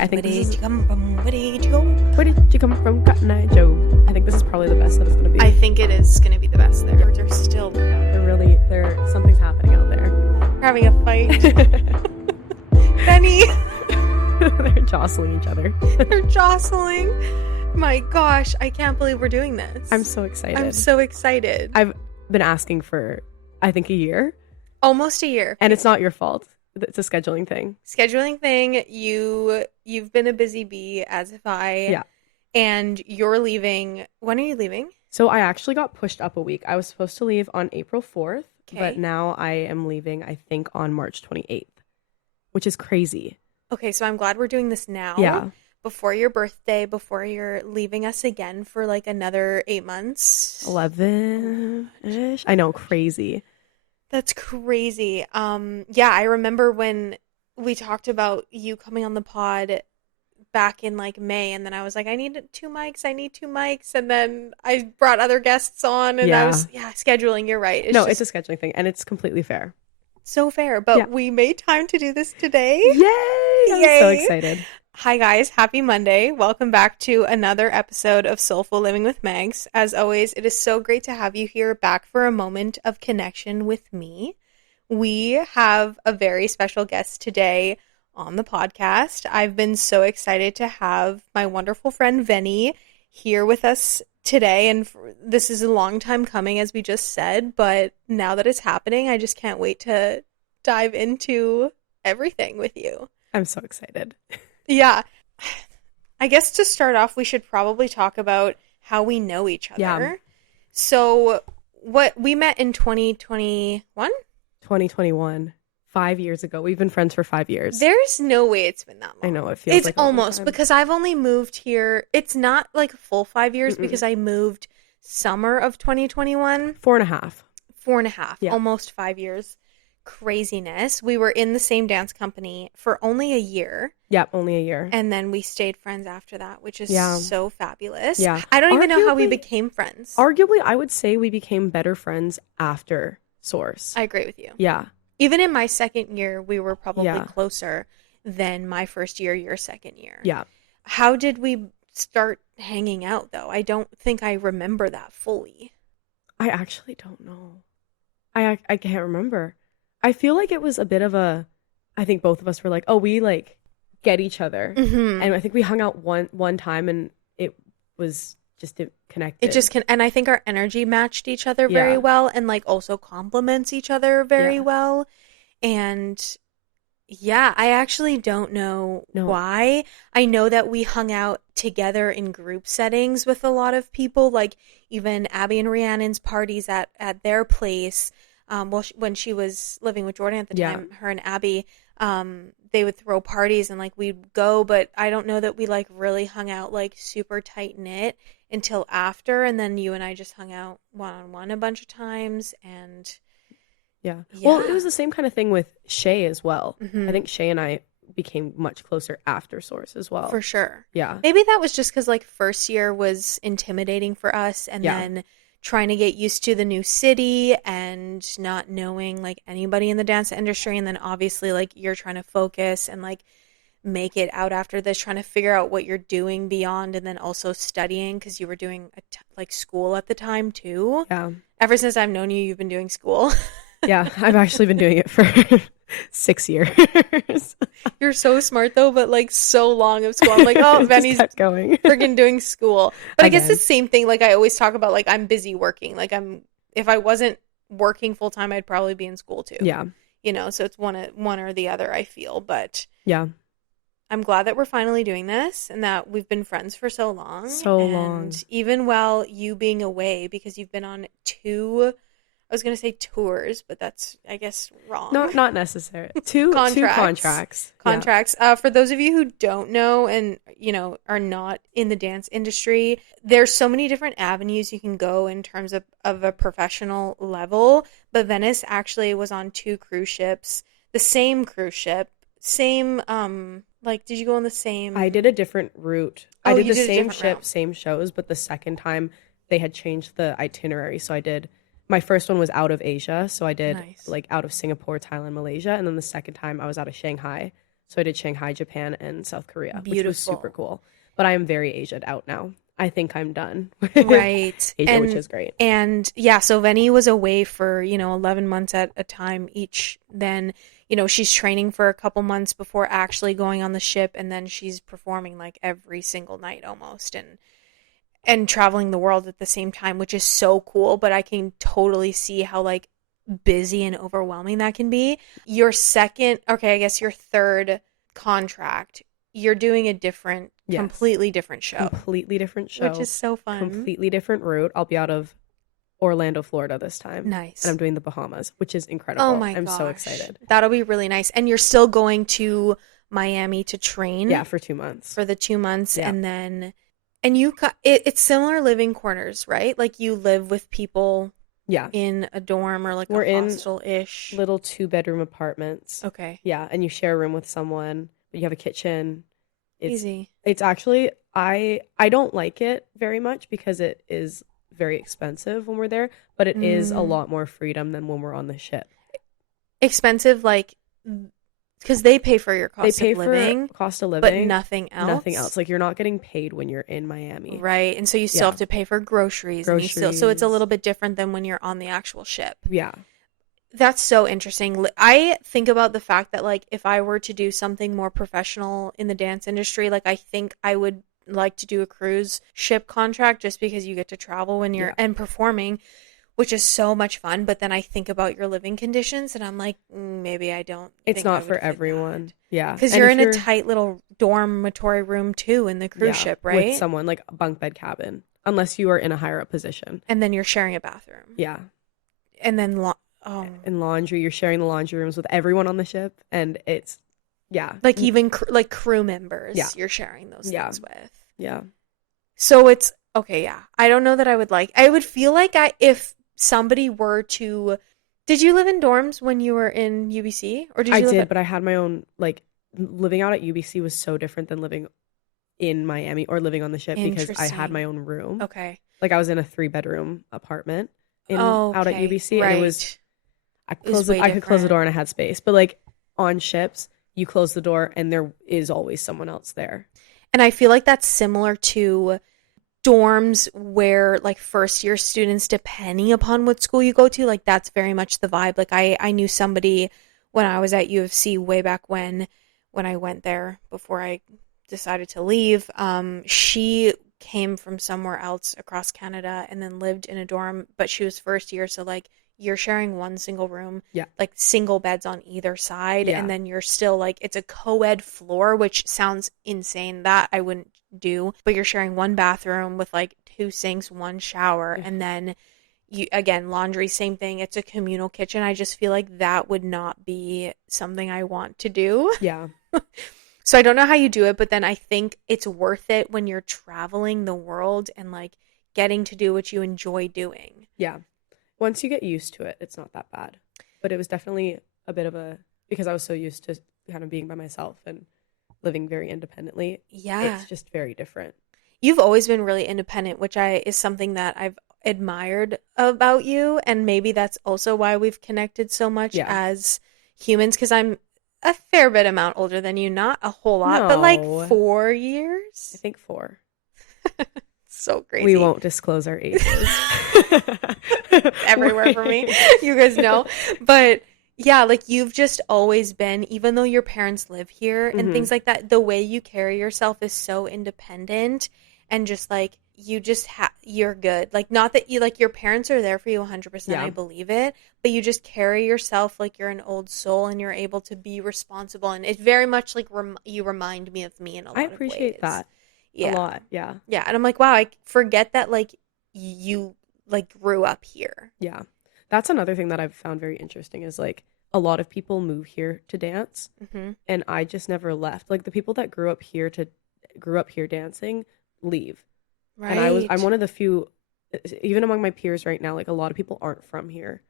I think Where this did is... you come from? Where did you go? Where did you come from, Cotton Eye Joe? I think this is probably the best that it's going to be. I think it is going to be the best there. They're still Something's happening out there. having a fight. Benny, They're jostling each other. they're jostling. My gosh, I can't believe we're doing this. I'm so excited. I'm so excited. I've been asking for, I think, a year. Almost a year. And it's not your fault. It's a scheduling thing. Scheduling thing. You've been a busy bee, as if I. Yeah. And you're leaving. When are you leaving? So I actually got pushed up a week. I was supposed to leave on April 4th, Okay. but now I am leaving, I think, on March 28th, which is crazy. Okay, so I'm glad we're doing this now. Yeah. Before your birthday, before you're leaving us again for like another 8 months. 11-ish. I know, crazy. That's crazy. Yeah, I remember when we talked about you coming on the pod back in like May, and then I was like, I need two mics, and then I brought other guests on, and I was scheduling. You're right. It's a scheduling thing, and it's completely fair. So fair, but we made time to do this today. Yay! I'm so excited. Hi guys, happy Monday. Welcome back to another episode of Soulful Living with Megs. As always, it is so great to have you here back for a moment of connection with me. We have a very special guest today on the podcast. I've been so excited to have my wonderful friend Veni here with us today, and this is a long time coming, as we just said, but now that it's happening, I just can't wait to dive into everything with you. I'm so excited. Yeah. I guess to start off, we should probably talk about how we know each other. Yeah. So we met in 2021? 2021. 5 years ago. We've been friends for 5 years. There's no way it's been that long. I know, it feels like almost, because I've only moved here. It's not like a full 5 years because I moved summer of 2021. 4.5. 4.5. Yeah. Almost 5 years. Craziness. We were in the same dance company for only a year. Yeah, only a year. And then we stayed friends after that, which is so fabulous. Yeah. I don't even know how we became friends. Arguably, I would say we became better friends after Source. I agree with you. Yeah. Even in my second year, we were probably closer than my first year, your second year. Yeah. How did we start hanging out, though? I don't think I remember that fully. I actually don't know. I can't remember. I feel like it was a bit of I think both of us were like, oh, we like get each other. Mm-hmm. And I think we hung out one time and it was just connected. It just and I think our energy matched each other very well, and like also complements each other very well. And yeah, I actually don't know why. I know that we hung out together in group settings with a lot of people, like even Abby and Rhiannon's parties at their place. When she was living with Jordan at the time, her and Abby, they would throw parties and like we'd go, but I don't know that we like really hung out like super tight knit until after, and then you and I just hung out one-on-one a bunch of times. And yeah. Well, it was the same kind of thing with Shay as well. Mm-hmm. I think Shay and I became much closer after Source as well. For sure. Yeah. Maybe that was just because like first year was intimidating for us, and then trying to get used to the new city and not knowing like anybody in the dance industry, and then obviously like you're trying to focus and like make it out after this, trying to figure out what you're doing beyond, and then also studying because you were doing like school at the time too. Yeah. Ever since I've known you, you've been doing school. Yeah, I've actually been doing it for 6 years. You're so smart though, but like so long of school. I'm like, oh, Benny's going freaking doing school. But Again. I guess the same thing. Like I always talk about, like I'm busy working. Like if I wasn't working full time, I'd probably be in school too. Yeah. You know, so it's one or the other, I feel. But yeah, I'm glad that we're finally doing this and that we've been friends for so long. And even while you being away, because you've been on 2, I was going to say tours, but that's, I guess, wrong. No, not necessary. Two contracts. For those of you who don't know and, you know, are not in the dance industry, there's so many different avenues you can go in terms of a professional level. But Venice actually was on 2 cruise ships, the same cruise ship, same, like, did you go on the same? I did a different route. Oh, I did you the did a same different ship, route. same shows, but the second time they had changed the itinerary. So I did, my first one was out of Asia. So I did like out of Singapore, Thailand, Malaysia. And then the second time I was out of Shanghai. So I did Shanghai, Japan, and South Korea, which was super Beautiful. cool. But I am very Asia'd out now. I think I'm done with Right. Asia, which is great. And yeah, so Venny was away for, 11 months at a time each. Then, she's training for a couple months before actually going on the ship, and then she's performing like every single night almost, and traveling the world at the same time, which is so cool, but I can totally see how like busy and overwhelming that can be. Your third contract, you're doing a completely different show. Completely different show. Which is so fun. Completely different route. I'll be out of Orlando, Florida this time. Nice. And I'm doing the Bahamas, which is incredible. Oh my gosh. I'm so excited. That'll be really nice. And you're still going to Miami to train? Yeah, for 2 months. For the 2 months. Yeah. And then, it's similar living quarters, right? Like you live with people in a dorm or like we're a hostel-ish. In little 2-bedroom apartments. Okay. Yeah, and you share a room with someone, but you have a kitchen. Easy. It's actually, I don't like it very much because it is very expensive when we're there, but it is a lot more freedom than when we're on the ship. Expensive, like, because they pay for your cost of living. For cost of living, but nothing else. Nothing else. Like, you're not getting paid when you're in Miami, right? And so you still have to pay for groceries. And so it's a little bit different than when you're on the actual ship. Yeah, that's so interesting. I think about the fact that like if I were to do something more professional in the dance industry, like I think I would like to do a cruise ship contract just because you get to travel when you're and performing, which is so much fun. But then I think about your living conditions and I'm like, maybe I don't. It's not for everyone. That. Yeah. Because you're in a tight little dormitory room too in the cruise ship, right? With someone like a bunk bed cabin, unless you are in a higher up position. And then you're sharing a bathroom. Yeah. And then and laundry. You're sharing the laundry rooms with everyone on the ship. And it's, like even like crew members you're sharing those things with. Yeah. So it's, okay, yeah. I don't know that I would feel like if somebody were to, did you live in dorms when you were in UBC? Or did you but I had my own, like, living out at UBC was so different than living in Miami or living on the ship because I had my own room. Okay. Like, I was in a 3-bedroom apartment out at UBC. Right. And it was, I could close the door and I had space. But, like, on ships, you close the door and there is always someone else there. And I feel like that's similar to dorms where like first year students, depending upon what school you go to, like that's very much the vibe. Like I knew somebody when I was at U of C way back when I went there before I decided to leave. She came from somewhere else across Canada and then lived in a dorm, but she was first year, so like you're sharing one single room, like single beds on either side, and then you're still like, it's a co-ed floor, which sounds insane. That I wouldn't do, but you're sharing one bathroom with like 2 sinks, 1 shower, and then laundry, same thing. It's a communal kitchen. I just feel like that would not be something I want to do. Yeah. So I don't know how you do it, but then I think it's worth it when you're traveling the world and like getting to do what you enjoy doing. Yeah. Once you get used to it, it's not that bad. But it was definitely a bit of because I was so used to kind of being by myself and living very independently. Yeah. It's just very different. You've always been really independent, which is something that I've admired about you. And maybe that's also why we've connected so much as humans, because I'm a fair bit amount older than you. Not a whole lot, but like 4 years. I think 4. So crazy. We won't disclose our ages. Everywhere for me. You guys know. But yeah, like you've just always been, even though your parents live here and things like that, the way you carry yourself is so independent and just like you're good. Like not that you like your parents are there for you 100%, I believe it, but you just carry yourself like you're an old soul and you're able to be responsible, and it's very much like you remind me of me in a lot of ways. I appreciate that. A lot. Yeah. Yeah. And I'm like, wow, I forget that like you like grew up here. Yeah. That's another thing that I've found very interesting is like a lot of people move here to dance and I just never left. Like the people that grew up here dancing leave. Right. And I'm one of the few, even among my peers right now, like a lot of people aren't from here.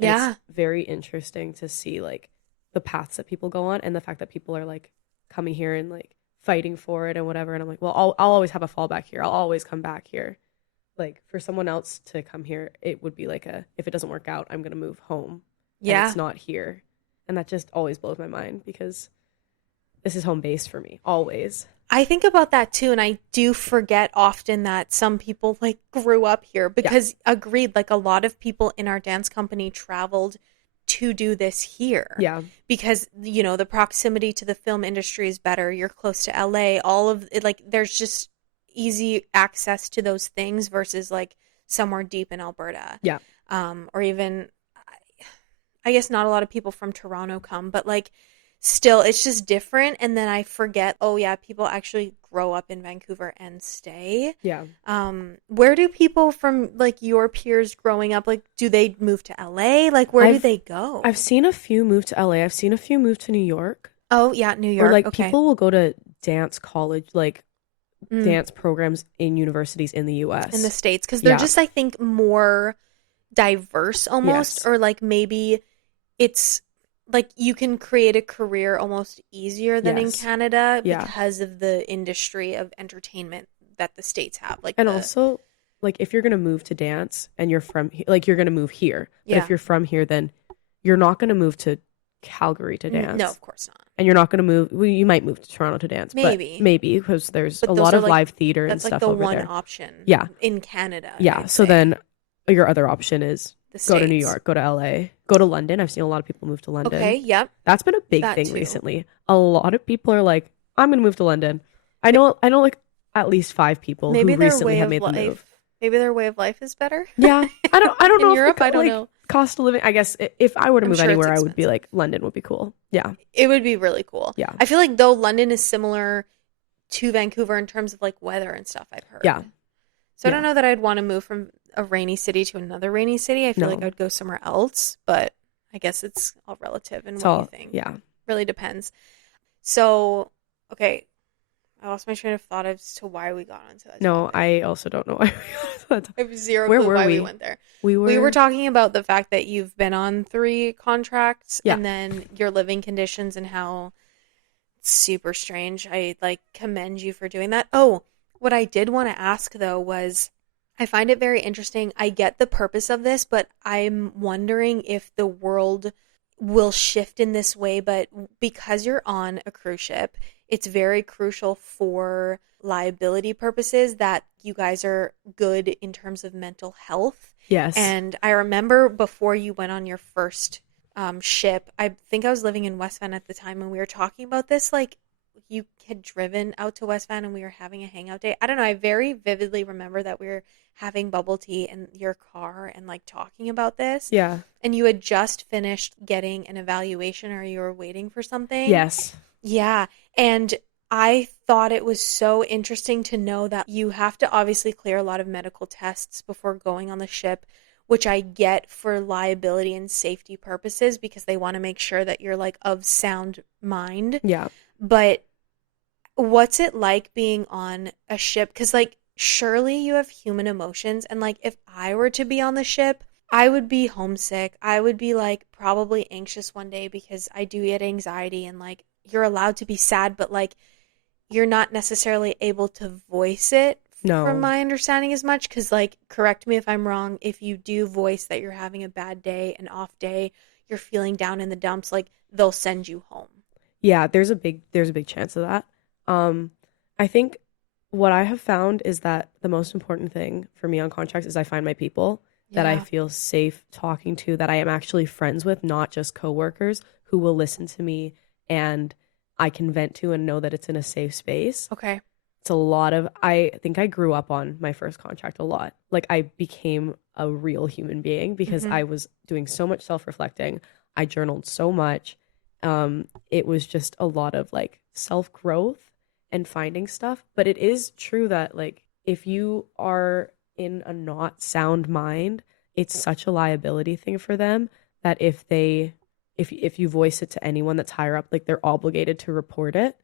And it's very interesting to see like the paths that people go on and the fact that people are like coming here and like fighting for it and whatever. And I'm like, well, I'll always have a fallback here. I'll always come back here. Like for someone else to come here, it would be like if it doesn't work out, I'm going to move home. Yeah. And it's not here. And that just always blows my mind because this is home base for me always. I think about that too, and I do forget often that some people like grew up here because agreed, like a lot of people in our dance company traveled to do this here. Yeah. Because, you know, the proximity to the film industry is better. You're close to LA. All of it, like there's just easy access to those things versus like somewhere deep in Alberta. Yeah. Or even I guess not a lot of people from Toronto come, but like still it's just different. And then I forget, oh yeah, people actually grow up in Vancouver and stay. Yeah. Where do people from like your peers growing up, like do they move to LA? Like where do they go? I've seen a few move to LA. I've seen a few move to New York. Oh yeah, New York. Or like people will go to dance college, like dance programs in universities in the US. In the States, because they're just, I think, more diverse almost, or like maybe it's like you can create a career almost easier than in Canada because of the industry of entertainment that the States have. Like, and also, like if you're gonna move to dance and you're from like you're gonna move here, but if you're from here, then you're not gonna move to Calgary to dance. No, of course not. And you're not going to move. Well, you might move to Toronto to dance. Maybe. But maybe because there's a lot of like, live theater and stuff over there. That's like the one option in Canada. Yeah. I'd so say. Then your other option is go to New States. York, go to LA, go to London. I've seen a lot of people move to London. Okay, yep. That's been a big thing recently. A lot of people are like, I'm going to move to London. I know like at least 5 people who recently have made the move. Maybe their way of life is better. Yeah. I don't know. In Europe, I don't know. Cost of living, I guess if I were to move anywhere, I would be like London would be cool. Yeah. It would be really cool. Yeah. I feel like though London is similar to Vancouver in terms of like weather and stuff, I've heard. Yeah. So I don't know that I'd want to move from a rainy city to another rainy city. I feel like I'd go somewhere else, but I guess it's all relative in what you think. Yeah. Really depends. So, okay. I lost my train of thought as to why we got onto that. No, I also don't know why we got onto that. I have zero clue why we went there. We were talking about the fact that you've been on 3 contracts and then your living conditions and how it's super strange. I like commend you for doing that. Oh, what I did want to ask though was I find it very interesting. I get the purpose of this, but I'm wondering if the world will shift in this way, but because you're on a cruise ship, it's very crucial for liability purposes that you guys are good in terms of mental health. Yes. And I remember before you went on your first ship, I think I was living in West Van at the time, and we were talking about this, like you had driven out to West Van and we were having a hangout day. I don't know. I very vividly remember that we were having bubble tea in your car and like talking about this. Yeah. And you had just finished getting an evaluation or you were waiting for something. Yes. Yeah. And I thought it was so interesting to know that you have to obviously clear a lot of medical tests before going on the ship, which I get for liability and safety purposes because they want to make sure that you're like of sound mind. Yeah. But what's it like being on a ship? Because like surely you have human emotions, and like if I were to be on the ship, I would be homesick. I would be like probably anxious one day because I do get anxiety, and like you're allowed to be sad, but like you're not necessarily able to voice it from my understanding as much. Because like, correct me if I'm wrong, if you do voice that you're having a bad day, an off day, you're feeling down in the dumps, like they'll send you home. Yeah, there's a big chance of that. I think what I have found is that the most important thing for me on contracts is I find my people that I feel safe talking to, that I am actually friends with, not just coworkers who will listen to me and I can vent to and know that it's in a safe space. Okay. It's a lot of, I think I grew up on my first contract a lot. Like I became a real human being because I was doing so much self-reflecting. I journaled so much. It was just a lot of like self-growth and finding stuff. But it is true that like if you are in a not sound mind, it's such a liability thing for them that if you voice it to anyone that's higher up, like they're obligated to report it.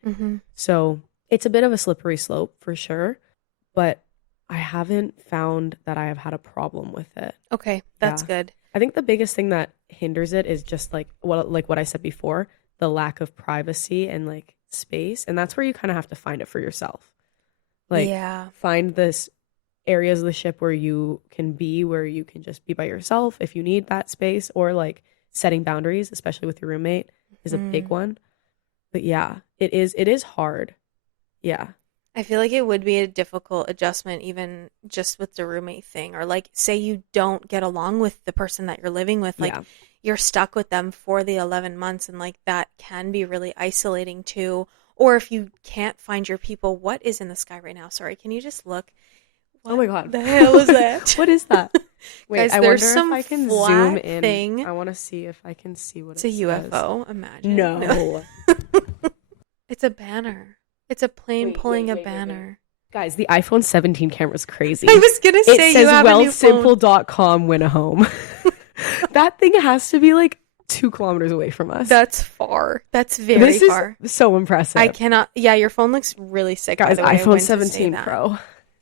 So it's a bit of a slippery slope for sure, but I haven't found that I have had a problem with it. Okay, that's good. I think the biggest thing that hinders it is just like what I said before, the lack of privacy and like space, and that's where you kind of have to find it for yourself. Like find this areas of the ship where you can just be by yourself if you need that space, or like setting boundaries, especially with your roommate, is a big one. But yeah, it is hard. Yeah. I feel like it would be a difficult adjustment even just with the roommate thing, or like say you don't get along with the person that you're living with, like Yeah. you're stuck with them for the 11 months and like that can be really isolating too. Or if you can't find your people, what is in the sky right now? Sorry, can you just look? Oh What my God. the hell is that? What is that? Wait, Guys, I there's wonder if some I can flat zoom in. thing. I want to see if I can see what It's it a says. UFO, imagine. No. It's a banner. It's a plane Wait, pulling wait, a wait, wait, wait. banner. Guys, the iPhone 17 camera is crazy. I was going to say It you says have a new phone. wealthsimple.com win a home. That thing has to be like 2 kilometers away from us. That's far. That's very far. This is so impressive. I cannot. Yeah, your phone looks really sick. Guys, by the way. iPhone 17 Pro.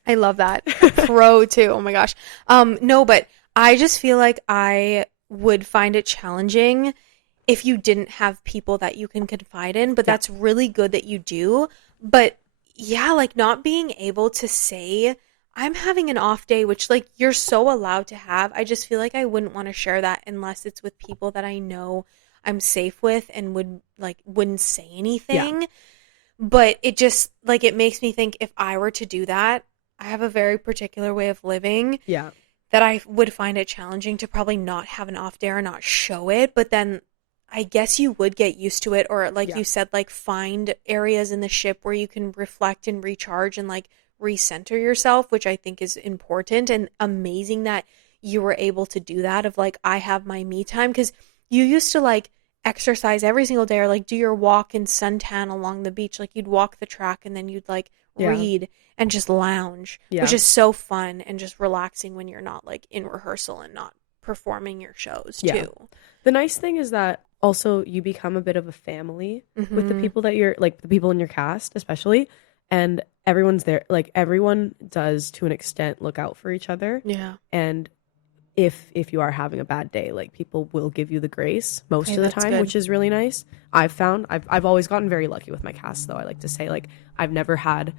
I love that. Pro too. Oh my gosh. No, but I just feel like I would find it challenging if you didn't have people that you can confide in, but that's really good that you do. But yeah, like not being able to say I'm having an off day, which like you're so allowed to have. I just feel like I wouldn't want to share that unless it's with people that I know I'm safe with and wouldn't say anything. Yeah. But it just like it makes me think if I were to do that, I have a very particular way of living. Yeah. That I would find it challenging to probably not have an off day or not show it, but then I guess you would get used to it, or like you said, like find areas in the ship where you can reflect and recharge and like recenter yourself, which I think is important and amazing that you were able to do that of like, I have my me time, because you used to like exercise every single day or like do your walk and suntan along the beach. Like you'd walk the track and then you'd like read and just lounge, which is so fun and just relaxing when you're not like in rehearsal and not performing your shows too. The nice thing is that also you become a bit of a family with the people that you're like, the people in your cast especially, and everyone's there. Like everyone does to an extent look out for each other. Yeah. And if you are having a bad day, like people will give you the grace most of the time, good. Which is really nice. I've always gotten very lucky with my cast though. I like to say like I've never had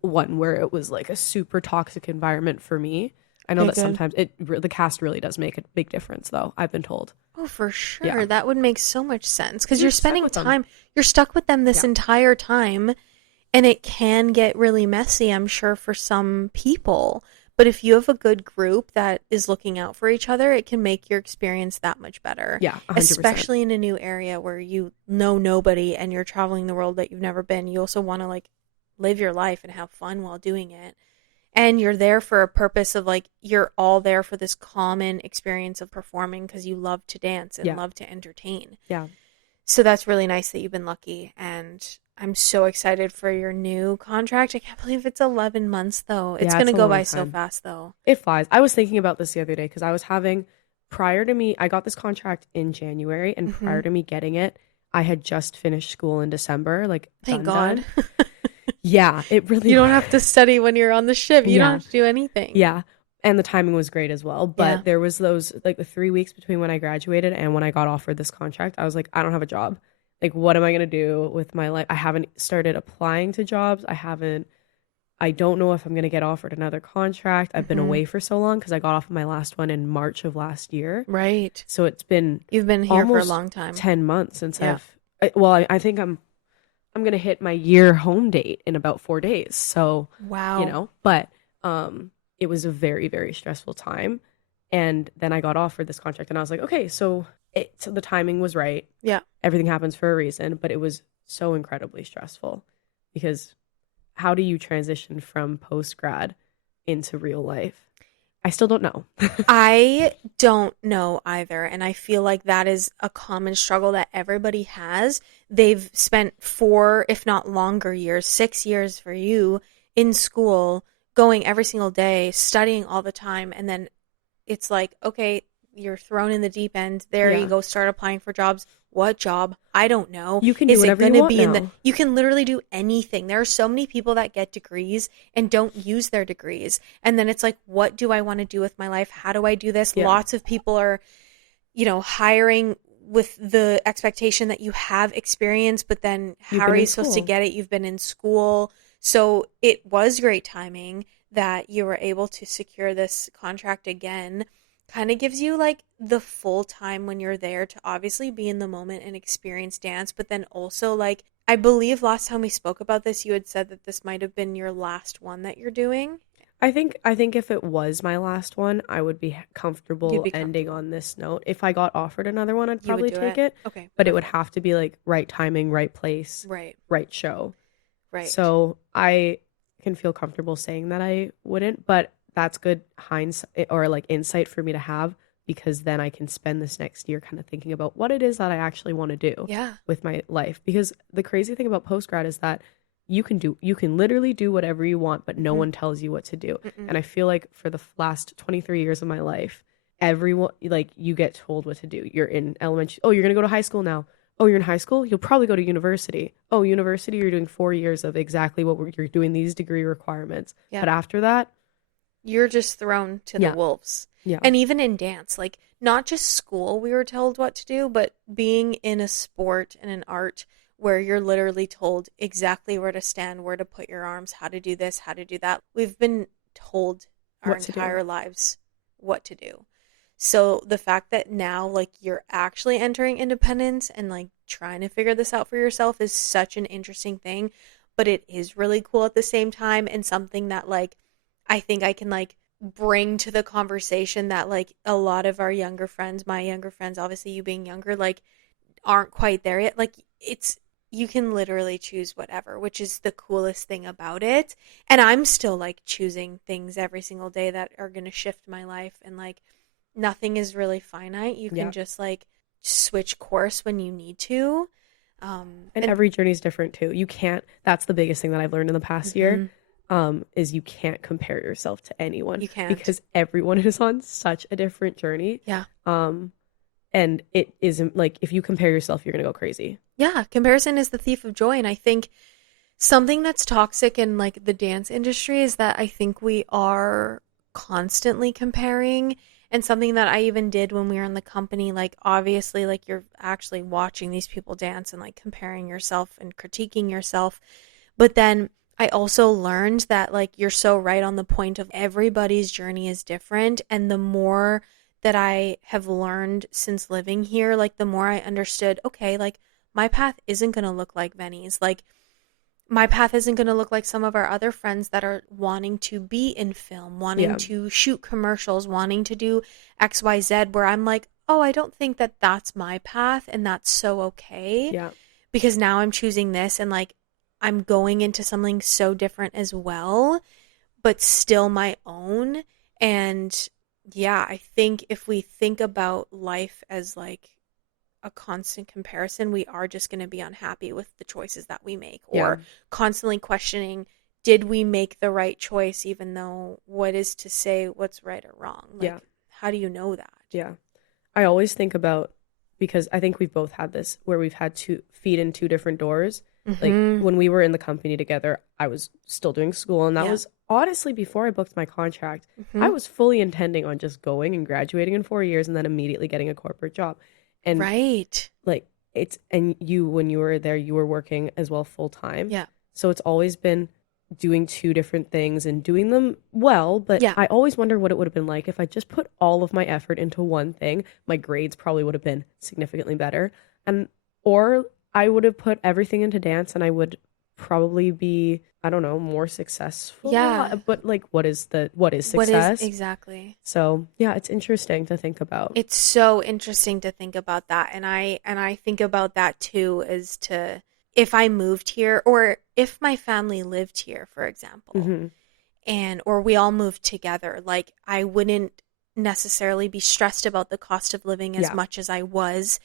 one where it was like a super toxic environment for me. I know that sometimes the cast really does make a big difference though, I've been told. Oh, for sure. Yeah. That would make so much sense because you're spending time, you're stuck with them this entire time, and it can get really messy, I'm sure, for some people. But if you have a good group that is looking out for each other, it can make your experience that much better. Yeah, 100%. Especially in a new area where you know nobody and you're traveling the world that you've never been. You also want to like live your life and have fun while doing it. And you're there for a purpose of like, you're all there for this common experience of performing because you love to dance and love to entertain. Yeah. So that's really nice that you've been lucky. And I'm so excited for your new contract. I can't believe it's 11 months though. It's going to go by so fast though. It flies. I was thinking about this the other day because I was having, I got this contract in January, and prior to me getting it, I had just finished school in December. Like, thank God. Yeah, it really. You don't have to study when you're on the ship. You don't have to do anything. Yeah, and the timing was great as well. But there was those like the 3 weeks between when I graduated and when I got offered this contract. I was like, I don't have a job. Like, what am I gonna do with my life? I haven't started applying to jobs. I don't know if I'm gonna get offered another contract. I've been away for so long because I got off of my last one in March of last year. Right. So you've been here for a long time. 10 months since I think I'm going to hit my year home date in about 4 days. So, wow. But it was a very, very stressful time. And then I got offered this contract and I was like, okay, so the timing was right. Yeah. Everything happens for a reason, but it was so incredibly stressful because how do you transition from post-grad into real life? I still don't know. I don't know either. And I feel like that is a common struggle that everybody has. They've spent 4, if not longer years, 6 years for you in school, going every single day, studying all the time. And then it's like, okay, you're thrown in the deep end. There you go, start applying for jobs. What job? I don't know. You can do whatever you want now. You can literally do anything. There are so many people that get degrees and don't use their degrees. And then it's like, what do I want to do with my life? How do I do this? Yeah. Lots of people are, hiring with the expectation that you have experience, but then how are you supposed to get it? You've been in school. So it was great timing that you were able to secure this contract again. Kind of gives you like the full time when you're there to obviously be in the moment and experience dance, but then also like I believe last time we spoke about this, you had said that this might have been your last one that you're doing. I think if it was my last one, I would be comfortable ending on this note. If I got offered another one, I'd probably take it. Okay. But it would have to be like right timing, right place, right show. Right. So I can feel comfortable saying that I wouldn't, but that's good hindsight or like insight for me to have, because then I can spend this next year kind of thinking about what it is that I actually want to do with my life. Because the crazy thing about postgrad is that you can literally do whatever you want, but no one tells you what to do. And I feel like for the last 23 years of my life, everyone, like, you get told what to do. You're in elementary. Oh, you're going to go to high school now. Oh, you're in high school? You'll probably go to university. Oh, university, you're doing 4 years of exactly what you're doing, these degree requirements. Yeah. But after that, you're just thrown to the wolves. Yeah. And even in dance, like, not just school we were told what to do, but being in a sport and an art where you're literally told exactly where to stand, where to put your arms, how to do this, how to do that. We've been told our entire lives what to do. So the fact that now, like, you're actually entering independence and, like, trying to figure this out for yourself is such an interesting thing, but it is really cool at the same time, and something that, like, I think I can, like, bring to the conversation that, like, a lot of our younger friends, my younger friends, obviously you being younger, like, aren't quite there yet. Like, you can literally choose whatever, which is the coolest thing about it. And I'm still, like, choosing things every single day that are going to shift my life. And, like, nothing is really finite. You can just, like, switch course when you need to. And every journey is different too. You can't, that's the biggest thing that I've learned in the past year, is you can't compare yourself to anyone. You can't. Because everyone is on such a different journey. Yeah. And it isn't, like, if you compare yourself, you're going to go crazy. Yeah, comparison is the thief of joy. And I think something that's toxic in, like, the dance industry is that I think we are constantly comparing. And something that I even did when we were in the company, like, obviously, like, you're actually watching these people dance and, like, comparing yourself and critiquing yourself. But then I also learned that, like, you're so right on the point of everybody's journey is different. And the more that I have learned since living here, like, the more I understood, okay, like, my path isn't going to look like Venice. Like, my path isn't going to look like some of our other friends that are wanting to be in film, wanting to shoot commercials, wanting to do XYZ, where I'm like, oh, I don't think that that's my path, and that's so okay. Yeah. Because now I'm choosing this, and, like, I'm going into something so different as well, but still my own. And yeah, I think if we think about life as, like, a constant comparison, we are just going to be unhappy with the choices that we make, or constantly questioning, did we make the right choice, even though what is to say what's right or wrong? Like, how do you know that? Yeah. I always think about, because I think we've both had this, where we've had to feed in two different doors. Like, when we were in the company together, I was still doing school, and that was honestly before I booked my contract. I was fully intending on just going and graduating in 4 years and then immediately getting a corporate job. And like, it's, and you, when you were there, you were working as well full time. Yeah. So it's always been doing two different things and doing them well. But I always wonder what it would have been like if I just put all of my effort into one thing. My grades probably would have been significantly better. Or I would have put everything into dance, and I would probably be, I don't know, more successful. Yeah. But, like, what is success? What is, exactly. So yeah, it's interesting to think about. It's so interesting to think about that. And I think about that too, as to, if I moved here, or if my family lived here, for example, and, or we all moved together, like, I wouldn't necessarily be stressed about the cost of living as much as I was.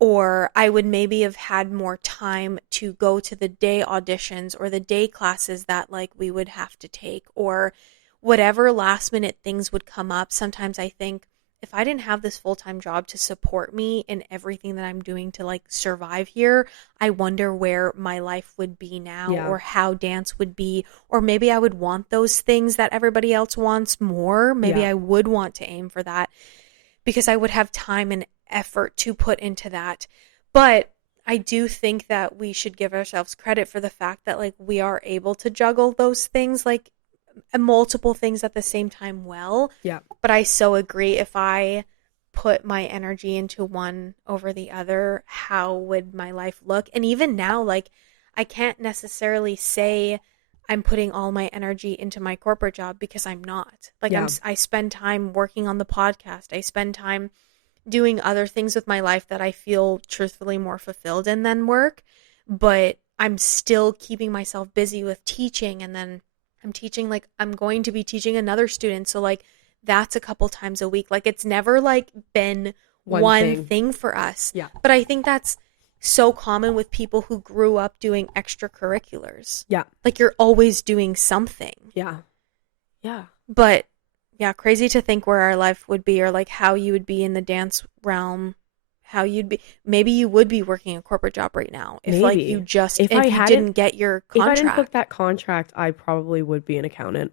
Or I would maybe have had more time to go to the day auditions or the day classes that, like, we would have to take, or whatever last minute things would come up. Sometimes I think, if I didn't have this full-time job to support me in everything that I'm doing to, like, survive here, I wonder where my life would be now, or how dance would be, or maybe I would want those things that everybody else wants more. Maybe I would want to aim for that, because I would have time and effort to put into that. But I do think that we should give ourselves credit for the fact that, like, we are able to juggle those things, like, multiple things at the same time well. Yeah. But I so agree, if I put my energy into one over the other, how would my life look? And even now, like, I can't necessarily say I'm putting all my energy into my corporate job because I'm not. Like I spend time working on the podcast. I spend time doing other things with my life that I feel truthfully more fulfilled in than work, but I'm still keeping myself busy with teaching, and then I'm teaching, like I'm going to be teaching another student, so like that's a couple times a week. Like it's never like been one thing for us. Yeah. But I think that's so common with people who grew up doing extracurriculars. Yeah. Like you're always doing something. Yeah. Yeah. But yeah, crazy to think where our life would be, or like how you would be in the dance realm, how you'd be. Maybe you would be working a corporate job right now if like you just if you didn't get your contract. If I didn't book that contract, I probably would be an accountant.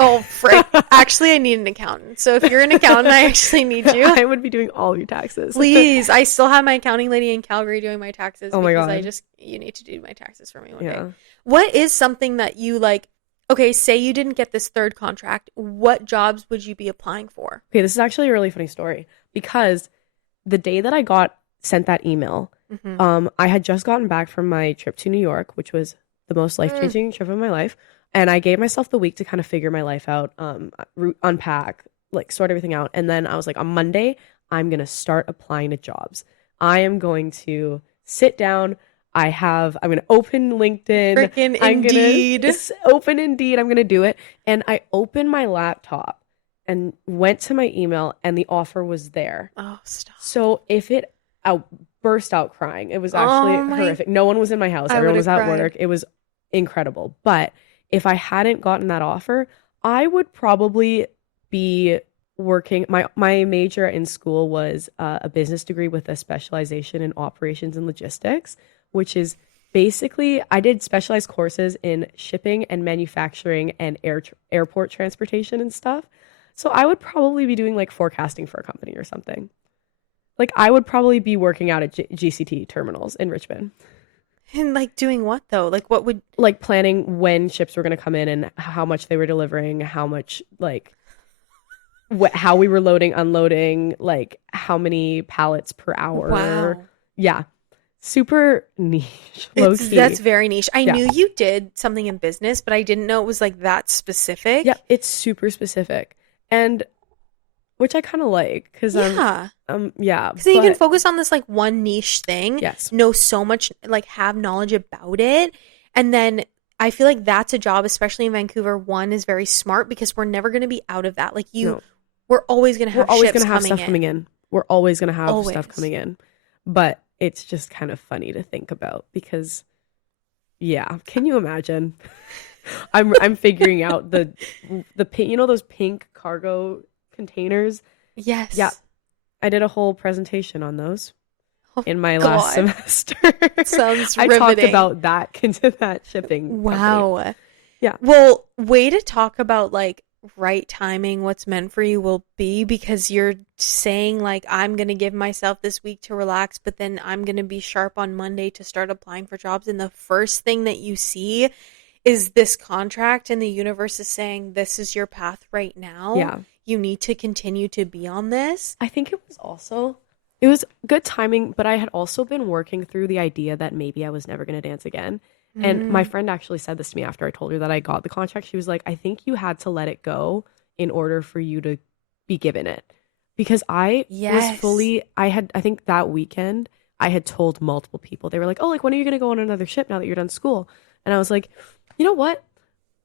Oh, frick. Actually, I need an accountant. So if you're an accountant, I actually need you. I would be doing all your taxes. Please. I still have my accounting lady in Calgary doing my taxes. Oh my God. You need to do my taxes for me one day. What is something that you like, okay, say you didn't get this third contract, what jobs would you be applying for? Okay, this is actually a really funny story, because the day that I sent that email, I had just gotten back from my trip to New York, which was the most life-changing trip of my life. And I gave myself the week to kind of figure my life out, unpack, like sort everything out. And then I was like, on Monday, I'm going to start applying to jobs. I am going to sit down. I'm going to open LinkedIn. Freaking Indeed. Open Indeed. I'm going to do it. And I opened my laptop and went to my email, and the offer was there. Oh, stop. So I burst out crying. It was actually horrific. No one was in my house. Everyone was at work. It was incredible. But if I hadn't gotten that offer, I would probably be working. My major in school was a business degree with a specialization in operations and logistics, which is basically, I did specialized courses in shipping and manufacturing and airport transportation and stuff. So I would probably be doing like forecasting for a company or something. Like I would probably be working out at GCT terminals in Richmond. And like doing what though? Like what would, like planning when ships were going to come in and how much they were delivering, how much like how we were loading, unloading, like how many pallets per hour. Wow. Yeah. Super niche. Low key. That's very niche. I knew you did something in business, but I didn't know it was like that specific. Yeah, it's super specific. And which I kind of like, because because you can focus on this like one niche thing, know so much, like have knowledge about it, and then I feel like that's a job, especially in Vancouver. One is very smart because we're never going to be out of that. Like we're always going to have stuff coming in. We're always going to have stuff coming in, but it's just kind of funny to think about because, can you imagine? I'm figuring out the those pink cargo containers. Yes. Yeah. I did a whole presentation on those in my last semester. Sounds riveting. I talked about that shipping. Wow. Company. Yeah. Well, way to talk about like right timing, what's meant for you will be, because you're saying like, I'm going to give myself this week to relax, but then I'm going to be sharp on Monday to start applying for jobs. And the first thing that you see is this contract, and the universe is saying, this is your path right now. Yeah. You need to continue to be on this. I think it was good timing, but I had also been working through the idea that maybe I was never going to dance again. And my friend actually said this to me after I told her that I got the contract. She was like, I think you had to let it go in order for you to be given it. Because I think that weekend, I had told multiple people. They were like, oh, like, when are you going to go on another ship now that you're done school? And I was like, you know what?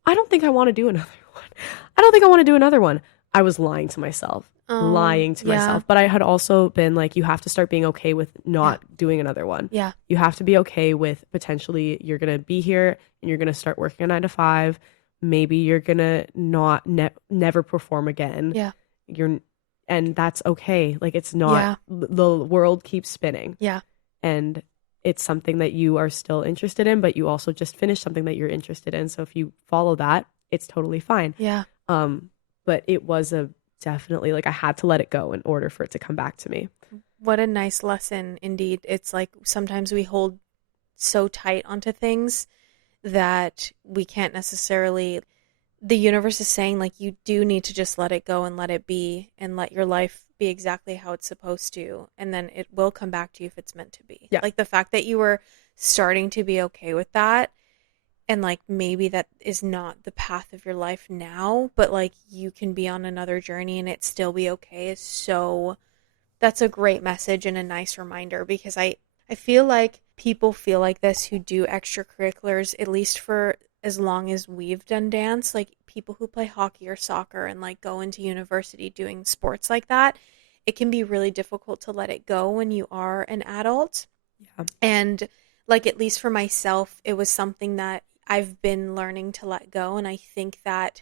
I don't think I want to do another one. I was lying to myself. But I had also been like, you have to start being okay with not doing another one. Yeah. You have to be okay with potentially you're going to be here and you're going to start working a 9 to 5. Maybe you're going to not never perform again. Yeah. And that's okay. Like it's not, the world keeps spinning. Yeah. And it's something that you are still interested in, but you also just finished something that you're interested in. So if you follow that, it's totally fine. Yeah. But it was definitely like I had to let it go in order for it to come back to me. What a nice lesson indeed. It's like sometimes we hold so tight onto things that we can't necessarily, the universe is saying like you do need to just let it go and let it be and let your life be exactly how it's supposed to, and then it will come back to you if it's meant to be. Yeah. Like the fact that you were starting to be okay with that. And like maybe that is not the path of your life now, but like you can be on another journey and it still be okay is so, that's a great message and a nice reminder, because I feel like people feel like this who do extracurriculars, at least for as long as we've done dance, like people who play hockey or soccer and like go into university doing sports like that, it can be really difficult to let it go when you are an adult. Yeah. And like, at least for myself, it was something that I've been learning to let go. And I think that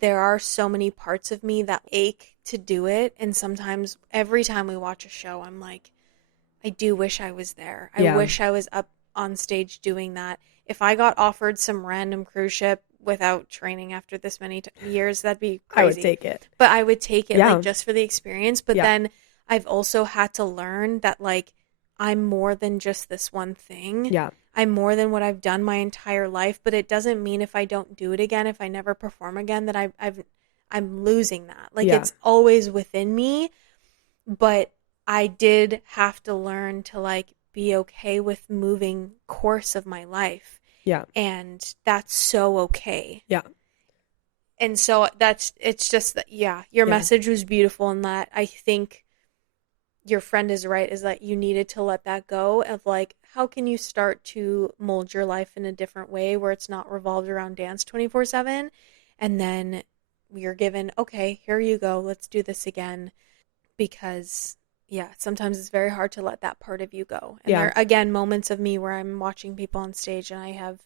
there are so many parts of me that ache to do it. And sometimes every time we watch a show, I'm like, I do wish I was there. I wish I was up on stage doing that. If I got offered some random cruise ship without training after this many years, that'd be crazy. I would take it. But I would take it like just for the experience. But then I've also had to learn that like I'm more than just this one thing. Yeah. I'm more than what I've done my entire life. But it doesn't mean if I don't do it again, if I never perform again, that I'm losing that. Like it's always within me. But I did have to learn to like be okay with moving course of my life. Yeah. And that's so okay. Yeah. And so it's just that, your message was beautiful in that. I think your friend is right, is that you needed to let that go of like, how can you start to mold your life in a different way where it's not revolved around dance 24/7? And then you're given, okay, here you go. Let's do this again. Because sometimes it's very hard to let that part of you go. And there are, again, moments of me where I'm watching people on stage and I have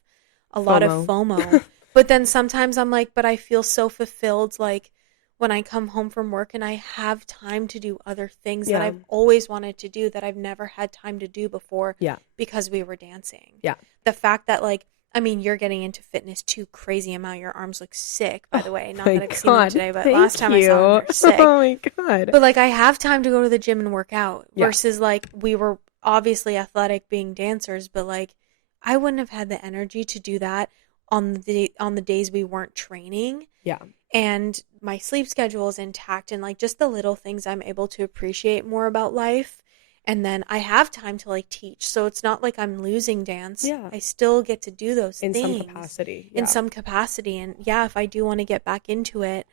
a lot of FOMO. But then sometimes I'm like, but I feel so fulfilled, like when I come home from work and I have time to do other things that I've always wanted to do that I've never had time to do before because we were dancing. Yeah. The fact that like, I mean, you're getting into fitness too crazy amount. Your arms look sick, by the way. Not that I've seen them today, but last time I saw them, they're sick. Oh my God. But like, I have time to go to the gym and work out versus like we were obviously athletic being dancers, but like I wouldn't have had the energy to do that on the days we weren't training. Yeah. And my sleep schedule is intact, and like just the little things I'm able to appreciate more about life. And then I have time to like teach. So it's not like I'm losing dance. Yeah. I still get to do those things. In some capacity. In some capacity. And if I do want to get back into it,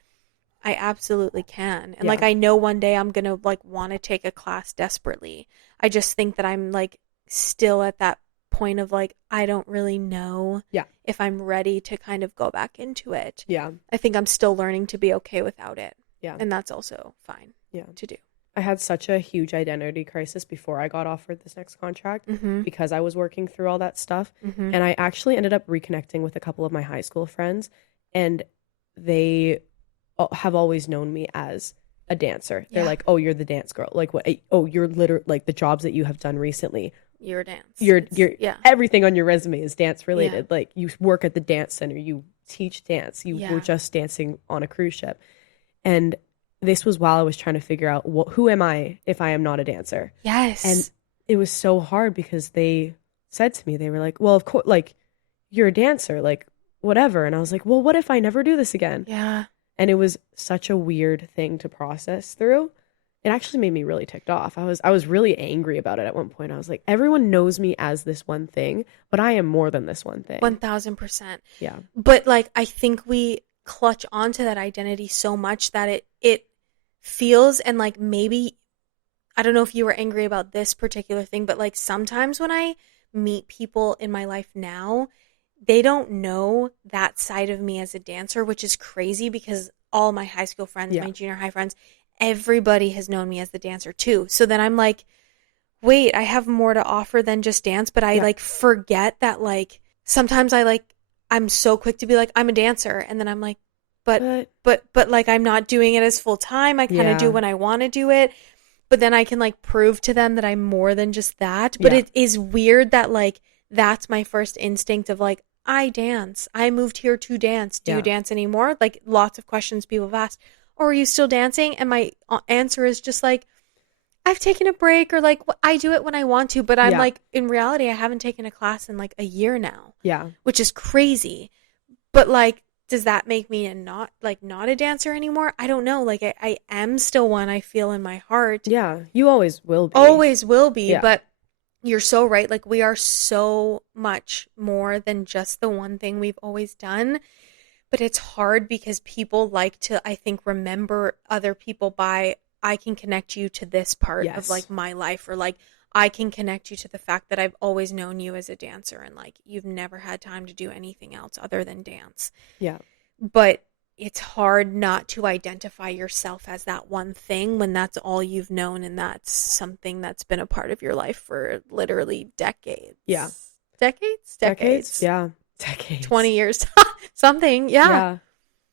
I absolutely can. And like, I know one day I'm going to like want to take a class desperately. I just think that I'm like still at that point of like, I don't really know if I'm ready to kind of go back into it. Yeah. I think I'm still learning to be okay without it. Yeah. And that's also fine to do. I had such a huge identity crisis before I got offered this next contract because I was working through all that stuff. And I actually ended up reconnecting with a couple of my high school friends, and they have always known me as a dancer. They're like, oh, you're the dance girl. Like, what? Oh, you're literally like the jobs that you have done recently. You're a dance. You're everything on your resume is dance related. Like, you work at the dance center, you teach dance, you were just dancing on a cruise ship. And this was while I was trying to figure out who am I if I am not a dancer. Yes. And it was so hard because they said to me, they were like, well, of course, like, you're a dancer, like, whatever. And I was like, well, what if I never do this again? Yeah. And it was such a weird thing to process through. It actually made me really ticked off. I was really angry about it at one point. I was like, everyone knows me as this one thing, but I am more than this one thing. 1000%. Yeah. But like, I think we clutch onto that identity so much that it feels, and like, maybe, I don't know if you were angry about this particular thing, but like sometimes when I meet people in my life now, they don't know that side of me as a dancer, which is crazy because all my high school friends, my junior high friends, everybody has known me as the dancer too. So then I'm like, wait, I have more to offer than just dance. But I like forget that, like, sometimes I'm so quick to be like, I'm a dancer. And then I'm like, but like, I'm not doing it as full time. I kind of do when I want to do it. But then I can like prove to them that I'm more than just that. But it is weird that like, that's my first instinct of like, I dance. I moved here to dance. Do you dance anymore? Like, lots of questions people have asked. Or are you still dancing? And my answer is just like, I've taken a break, or like, I do it when I want to. But I'm like, in reality, I haven't taken a class in like a year now. Yeah. Which is crazy. But like, does that make me not a dancer anymore? I don't know. Like, I am still one, I feel, in my heart. Yeah. You always will be. Always will be. Yeah. But You're so right. Like, we are so much more than just the one thing we've always done. But it's hard because people like to, I think, remember other people by, I can connect you to this part of like my life, or like I can connect you to the fact that I've always known you as a dancer and like you've never had time to do anything else other than dance. Yeah. But it's hard not to identify yourself as that one thing when that's all you've known, and that's something that's been a part of your life for literally decades. Yeah. Decades? Yeah. Decades. 20 years. Something. Yeah.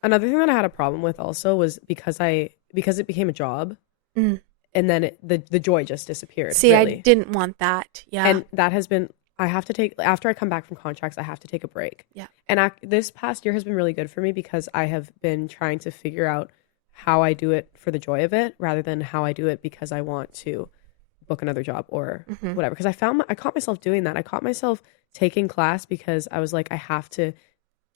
Another thing that I had a problem with also was because it became a job, and then the joy just disappeared. See, really. I didn't want that. Yeah. And that has been, I have to take, after I come back from contracts, I have to take a break. Yeah. And this past year has been really good for me because I have been trying to figure out how I do it for the joy of it rather than how I do it because I want to book another job or whatever. Because I caught myself doing that. I caught myself taking class because I was like, I have to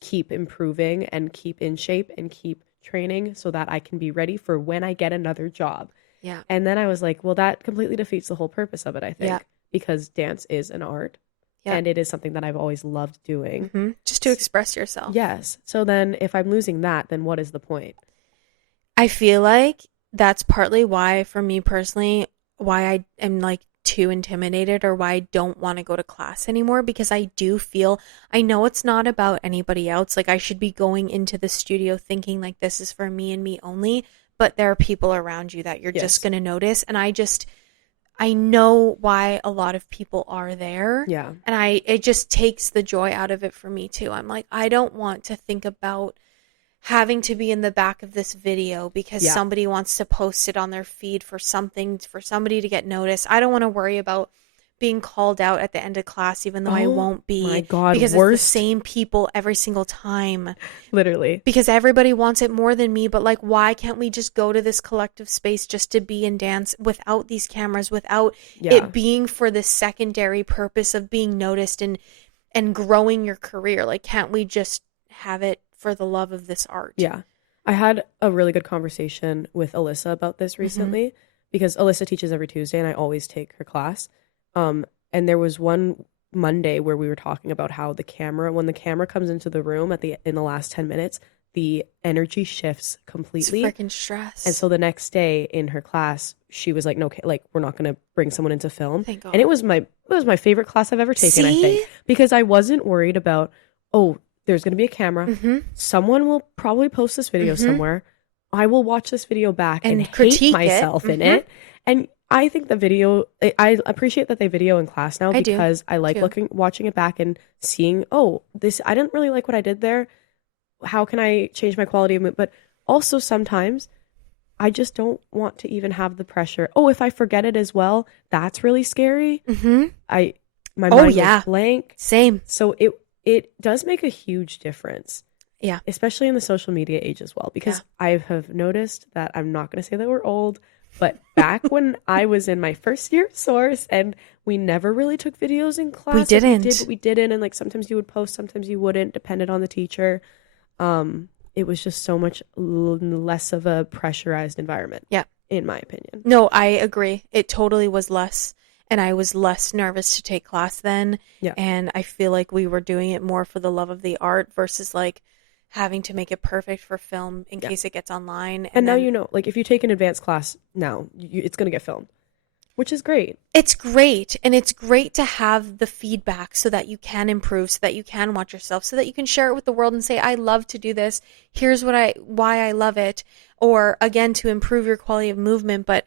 keep improving and keep in shape and keep training so that I can be ready for when I get another job. Yeah. And then I was like, well, that completely defeats the whole purpose of it, I think. Yeah. Because dance is an art. Yeah. And it is something that I've always loved doing. Just to express yourself. Yes. So then if I'm losing that, then what is the point? I feel like that's partly why, for me personally, why I am like too intimidated, or why I don't want to go to class anymore, because I do feel, I know it's not about anybody else. Like, I should be going into the studio thinking like this is for me and me only, but there are people around you that you're just going to notice. And I know why a lot of people are there. Yeah. And it just takes the joy out of it for me too. I'm like, I don't want to think about having to be in the back of this video because somebody wants to post it on their feed for something, for somebody to get noticed. I don't want to worry about being called out at the end of class, even though I won't be. My God, because it's the same people every single time. Literally. Because everybody wants it more than me. But like, why can't we just go to this collective space just to be and dance without these cameras, without it being for the secondary purpose of being noticed and growing your career? Like, can't we just have it for the love of this art? Yeah. I had a really good conversation with Alyssa about this recently because Alyssa teaches every Tuesday and I always take her class. And there was one Monday where we were talking about how when the camera comes into the room in the last 10 minutes, the energy shifts completely. It's freaking stress. And so the next day in her class, she was like, no, like, we're not going to bring someone into film. Thank God. And it was my favorite class I've ever taken, I think, because I wasn't worried about, there's going to be a camera. Someone will probably post this video somewhere. I will watch this video back and hate myself in it. And I think the video, I appreciate that they video in class now because I like watching it back and seeing, I didn't really like what I did there. How can I change my quality of movement? But also sometimes I just don't want to even have the pressure. If I forget it as well, that's really scary. My mind goes blank. Same. So it does make a huge difference. Yeah. Especially in the social media age as well, because I have noticed that, I'm not going to say that we're old, but back when I was in my first year of Source and we never really took videos in class. We didn't. We didn't. And like sometimes you would post, sometimes you wouldn't, depended on the teacher. It was just so much less of a pressurized environment. Yeah. In my opinion. No, I agree. It totally was less. And I was less nervous to take class then. Yeah. And I feel like we were doing it more for the love of the art versus like having to make it perfect for film in case it gets online. And now, like if you take an advanced class now, it's going to get filmed, which is great. It's great. And it's great to have the feedback so that you can improve, so that you can watch yourself, so that you can share it with the world and say, I love to do this. Here's why I love it. Or again, to improve your quality of movement. But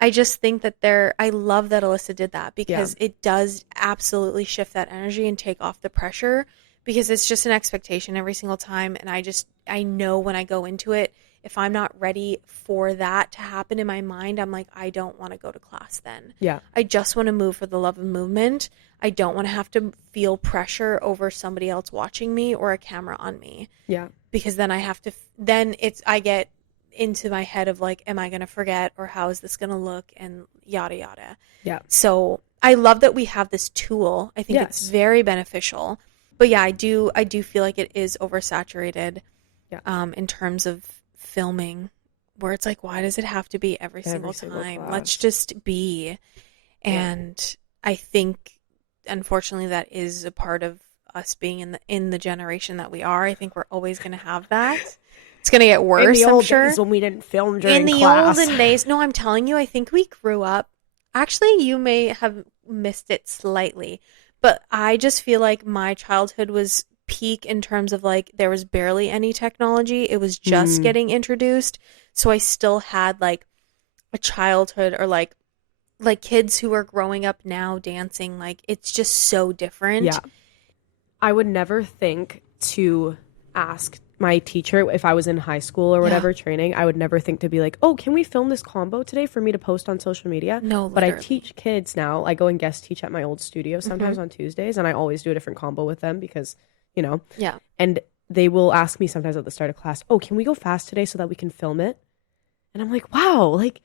I just think that I love that Alyssa did that because it does absolutely shift that energy and take off the pressure, because it's just an expectation every single time. And I know when I go into it, if I'm not ready for that to happen in my mind, I'm like, I don't want to go to class then. Yeah. I just want to move for the love of movement. I don't want to have to feel pressure over somebody else watching me or a camera on me. Yeah. Because then I get into my head of like, am I going to forget, or how is this going to look, and yada, yada. Yeah. So I love that we have this tool. I think it's very beneficial. But yeah, I do feel like it is oversaturated in terms of filming, where it's like, why does it have to be every single time? Class. Let's just be. And I think, unfortunately, that is a part of us being in the generation that we are. I think we're always going to have that. It's going to get worse, in the I'm old sure. days when we didn't film during in the class. olden days, no, I'm telling you, I think we grew up. Actually, you may have missed it slightly, but I just feel like my childhood was peak in terms of like there was barely any technology. It was just getting introduced. So I still had like a childhood, or like kids who are growing up now dancing. Like, it's just so different. Yeah. I would never think to ask my teacher if I was in high school or whatever training. I would never think to be like, oh, can we film this combo today for me to post on social media? No, but I literally. teach kids now. I go and guest teach at my old studio sometimes on Tuesdays, and I always do a different combo with them because, you know. Yeah. And they will ask me sometimes at the start of class, oh, can we go fast today so that we can film it? And I'm like, wow, like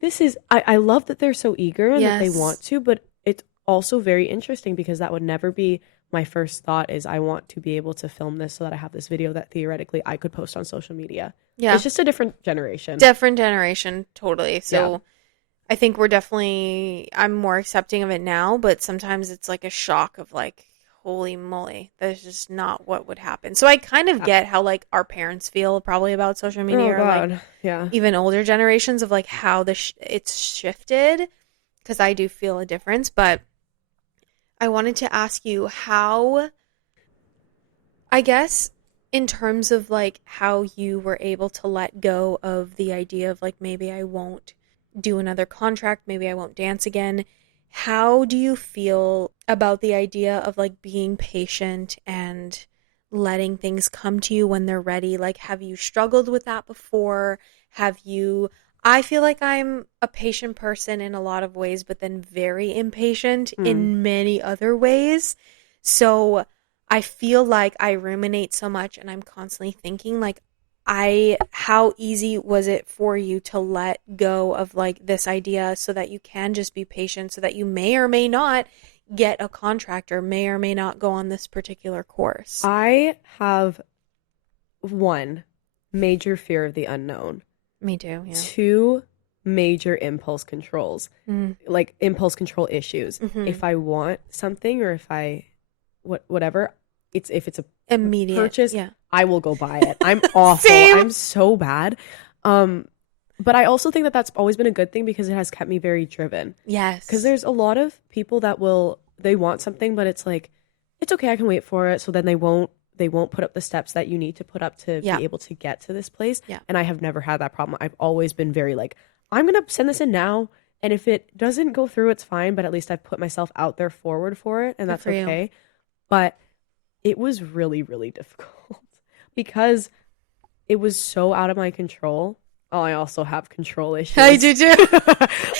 this is, I love that they're so eager and that they want to, but it's also very interesting because that would never be my first thought. Is I want to be able to film this so that I have this video that theoretically I could post on social media. Yeah. It's just a different generation. Different generation, totally. So I think I'm more accepting of it now, but sometimes it's like a shock of like, holy moly, that's just not what would happen. So I kind of get how like our parents feel probably about social media, or like even older generations, of like how it's shifted, because I do feel a difference. But I wanted to ask you how, I guess, in terms of like how you were able to let go of the idea of like, maybe I won't do another contract, maybe I won't dance again. How do you feel about the idea of like being patient and letting things come to you when they're ready? Like, have you struggled with that before? I feel like I'm a patient person in a lot of ways, but then very impatient in many other ways. So I feel like I ruminate so much, and I'm constantly thinking like, how easy was it for you to let go of like this idea so that you can just be patient, so that you may or may not get a contract or may or may not go on this particular course? I have one major fear of the unknown. Me too, yeah. 2 major impulse controls, like impulse control issues. If I want something, or if I, whatever, if it's a immediate purchase, I will go buy it. I'm awful. Same. I'm so bad. But I also think that that's always been a good thing because it has kept me very driven. Yes. Because there's a lot of people that they want something, but it's like, it's okay, I can wait for it. So then they won't put up the steps that you need to put up to be able to get to this place. Yeah. And I have never had that problem. I've always been very like, I'm going to send this in now. And if it doesn't go through, it's fine. But at least I've put myself out there forward for it. And that's okay. But it was really, really difficult because it was so out of my control. Oh, I also have control issues. I do too.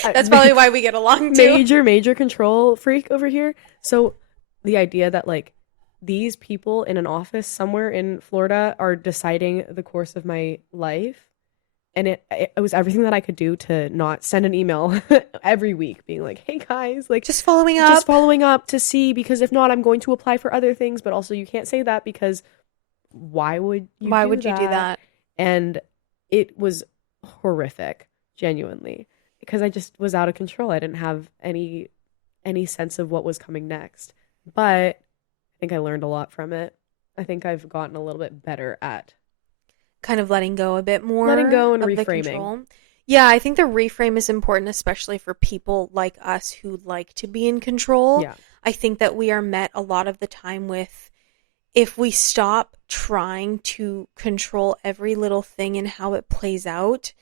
That's probably why we get along too. Major control freak over here. So the idea that like these people in an office somewhere in Florida are deciding the course of my life. And it was everything that I could do to not send an email every week being like, hey guys, like just following up to see, because if not, I'm going to apply for other things. But also you can't say that because why would you do that? And it was horrific, genuinely, because I just was out of control. I didn't have any sense of what was coming next. But I think I learned a lot from it. I think I've gotten a little bit better at kind of letting go a bit more. Letting go and reframing. Yeah, I think the reframe is important, especially for people like us who like to be in control. Yeah. I think that we are met a lot of the time with, if we stop trying to control every little thing and how it plays out,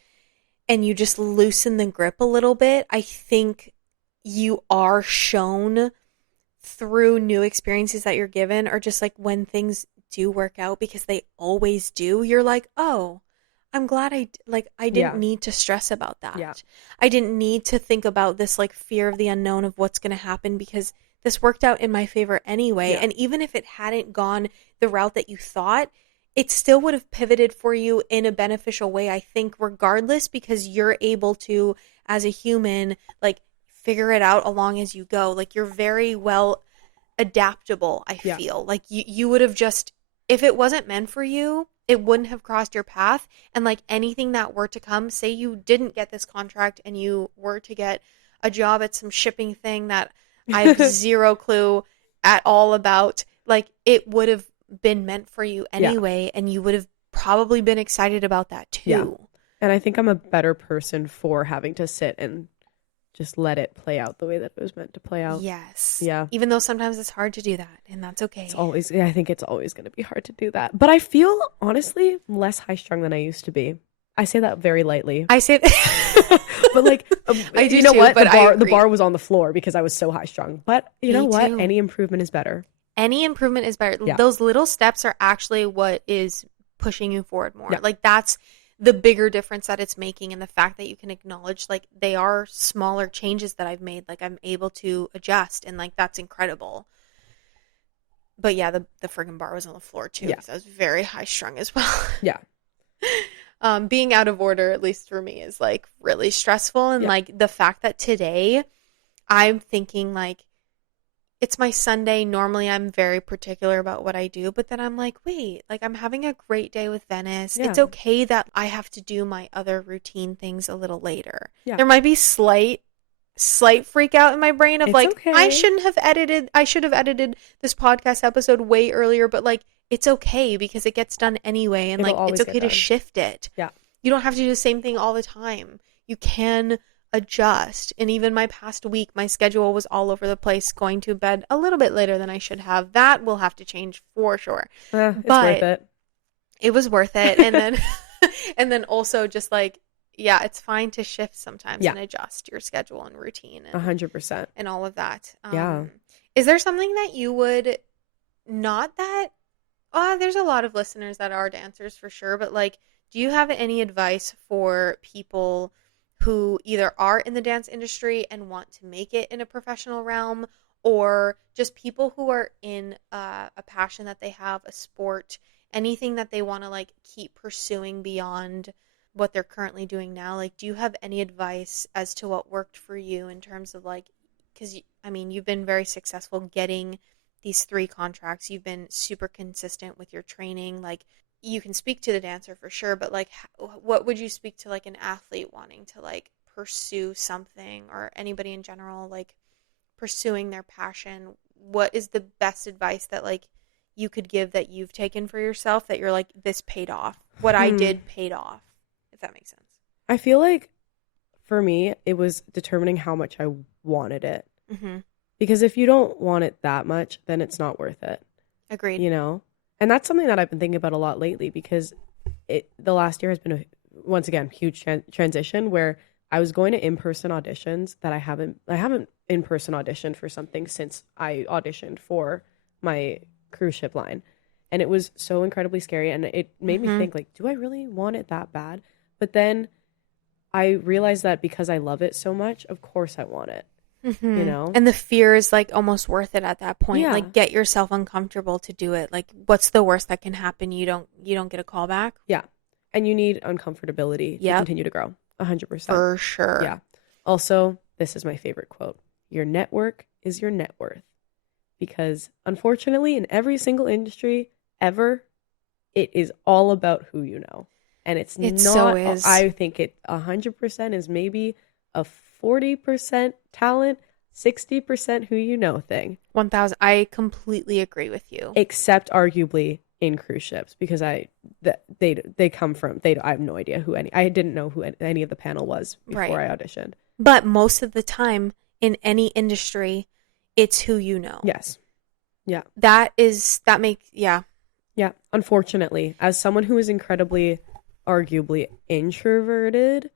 and you just loosen the grip a little bit, I think you are shown through new experiences that you're given, or just like when things do work out, because they always do, you're like, oh, I'm glad I didn't need to stress about that. Yeah. I didn't need to think about this like fear of the unknown of what's going to happen, because this worked out in my favor anyway. Yeah. And even if it hadn't gone the route that you thought, it still would have pivoted for you in a beneficial way, I think, regardless, because you're able to, as a human, like figure it out along as you go. Like, you're very well adaptable, I feel. Like you would have just, if it wasn't meant for you, it wouldn't have crossed your path. And like anything that were to come, say you didn't get this contract and you were to get a job at some shipping thing that I have zero clue at all about, like, it would have been meant for you anyway, and you would have probably been excited about that too. Yeah. And I think I'm a better person for having to sit and just let it play out the way that it was meant to play out. Yes. Yeah. Even though sometimes it's hard to do that, and that's okay. I think it's always going to be hard to do that. But I feel, honestly, less high-strung than I used to be. I say that very lightly. I say that. But like, I do you know too, what? but The bar was on the floor because I was so high-strung. But you know what? Too. Any improvement is better. Any improvement is better. Yeah. Those little steps are actually what is pushing you forward more. Yeah. Like, that's the bigger difference that it's making, and the fact that you can acknowledge, like, they are smaller changes that I've made. Like, I'm able to adjust, and like, that's incredible. But yeah, the friggin' bar was on the floor too, because I was very high strung as well. Yeah. Being out of order, at least for me, is like really stressful. And like, the fact that today I'm thinking, like, it's my Sunday. Normally I'm very particular about what I do, but then I'm like, wait, like, I'm having a great day with Venice. Yeah. It's okay that I have to do my other routine things a little later. Yeah. There might be slight freak out in my brain of it's like, okay. I should have edited this podcast episode way earlier, but like, it's okay because it gets done anyway. And like, it's okay to shift it. Yeah. You don't have to do the same thing all the time. You can adjust. And even my past week, my schedule was all over the place, going to bed a little bit later than I should have. That will have to change for sure. It's worth it. It was worth it. And then and then also just like, yeah, it's fine to shift sometimes and adjust your schedule and routine and 100% and all of that. Yeah. Is there something that you would not that there's a lot of listeners that are dancers for sure, but like, do you have any advice for people who either are in the dance industry and want to make it in a professional realm, or just people who are in a passion that they have, a sport, anything that they want to like keep pursuing beyond what they're currently doing now? Like, do you have any advice as to what worked for you in terms of like, because I mean, you've been very successful getting these 3 contracts. You've been super consistent with your training. Like, you can speak to the dancer for sure, but like, what would you speak to like an athlete wanting to like pursue something, or anybody in general like pursuing their passion? What is the best advice that like you could give that you've taken for yourself that you're like, this paid off? What I did paid off, if that makes sense. I feel like for me, it was determining how much I wanted it. Mm-hmm. Because if you don't want it that much, then it's not worth it. Agreed. You know? And that's something that I've been thinking about a lot lately, because the last year has been once again, huge transition where I was going to in-person auditions that I haven't in-person auditioned for something since I auditioned for my cruise ship line. And it was so incredibly scary. And it made me think, like, do I really want it that bad? But then I realized that because I love it so much, of course I want it. Mm-hmm. You know, and the fear is like almost worth it at that point. Yeah. Like, get yourself uncomfortable to do it. Like, what's the worst that can happen? You don't get a call back. Yeah, and you need uncomfortability to continue to grow. 100%. For sure. Yeah. Also, this is my favorite quote: "Your network is your net worth," because unfortunately, in every single industry ever, it is all about who you know, and it not. So is. I think it 100% is maybe a 40% talent, 60% who you know thing. 1000. I completely agree with you. Except arguably in cruise ships, because they come from I have no idea who I didn't know who any of the panel was before I auditioned. But most of the time in any industry, it's who you know. Yes. Yeah. Yeah. Unfortunately, as someone who is incredibly, arguably introverted,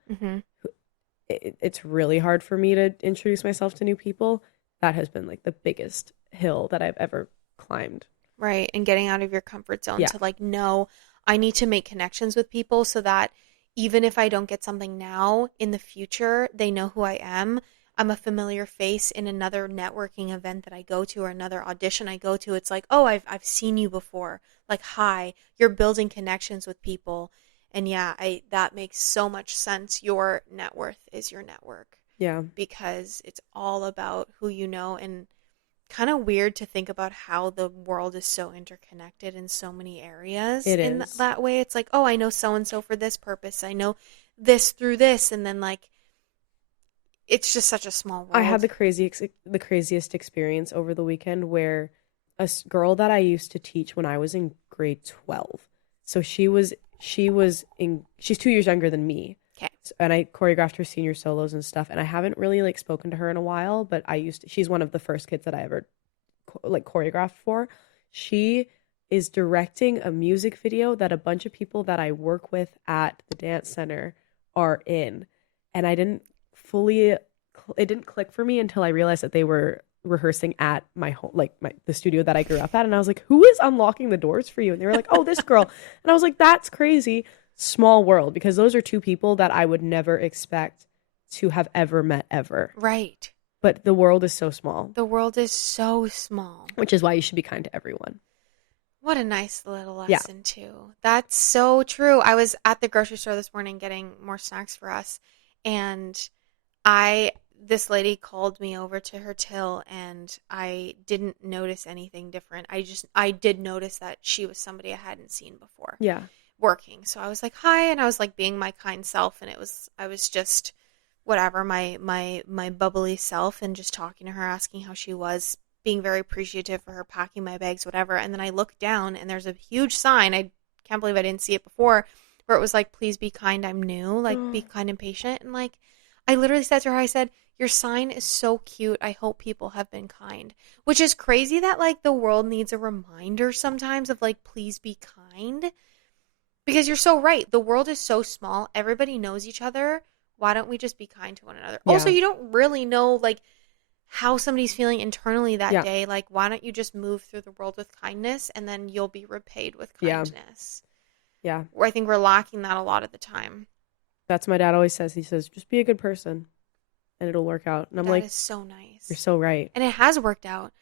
it's really hard for me to introduce myself to new people. That has been like the biggest hill that I've ever climbed. Right. And getting out of your comfort zone to like, no, I need to make connections with people so that even if I don't get something now, in the future, they know who I am. I'm a familiar face in another networking event that I go to, or another audition I go to. It's like, oh, I've seen you before. Like, hi, you're building connections with people. And yeah, that makes so much sense. Your net worth is your network. Yeah. Because it's all about who you know, and kind of weird to think about how the world is so interconnected in so many areas. It in is. That way. It's like, oh, I know so-and-so for this purpose. I know this through this. And then like, it's just such a small world. I had the craziest experience over the weekend where girl that I used to teach when I was in grade 12. So she's 2 years younger than me. Okay. And I choreographed her senior solos and stuff. And I haven't really like spoken to her in a while, but she's one of the first kids that I ever like choreographed for. She is directing a music video that a bunch of people that I work with at the dance center are in. And it didn't click for me until I realized that they were rehearsing at my home, like the studio that I grew up at. And I was like, who is unlocking the doors for you? And they were like, oh, this girl. And I was like, that's crazy. Small world, because those are two people that I would never expect to have ever met ever. Right. But the world is so small. The world is so small. Which is why you should be kind to everyone. What a nice little lesson, too. That's so true. I was at the grocery store this morning getting more snacks for us, and this lady called me over to her till, and I didn't notice anything different. I did notice that she was somebody I hadn't seen before. Yeah. Working. So I was like, hi, and I was like being my kind self, and I was just whatever, my bubbly self, and just talking to her, asking how she was, being very appreciative for her packing my bags, whatever. And then I looked down, and there's a huge sign. I can't believe I didn't see it before, where it was like, please be kind, I'm new, like be kind and patient. And like I literally said to her, I said, your sign is so cute. I hope people have been kind. Which is crazy that like the world needs a reminder sometimes of like, please be kind. Because you're so right. The world is so small. Everybody knows each other. Why don't we just be kind to one another? Yeah. Also, you don't really know like how somebody's feeling internally that day. Like, why don't you just move through the world with kindness, and then you'll be repaid with kindness? Yeah. I think we're lacking that a lot of the time. That's what my dad always says. He says, just be a good person and it'll work out. And I'm like, that is so nice. You're so right. And it has worked out.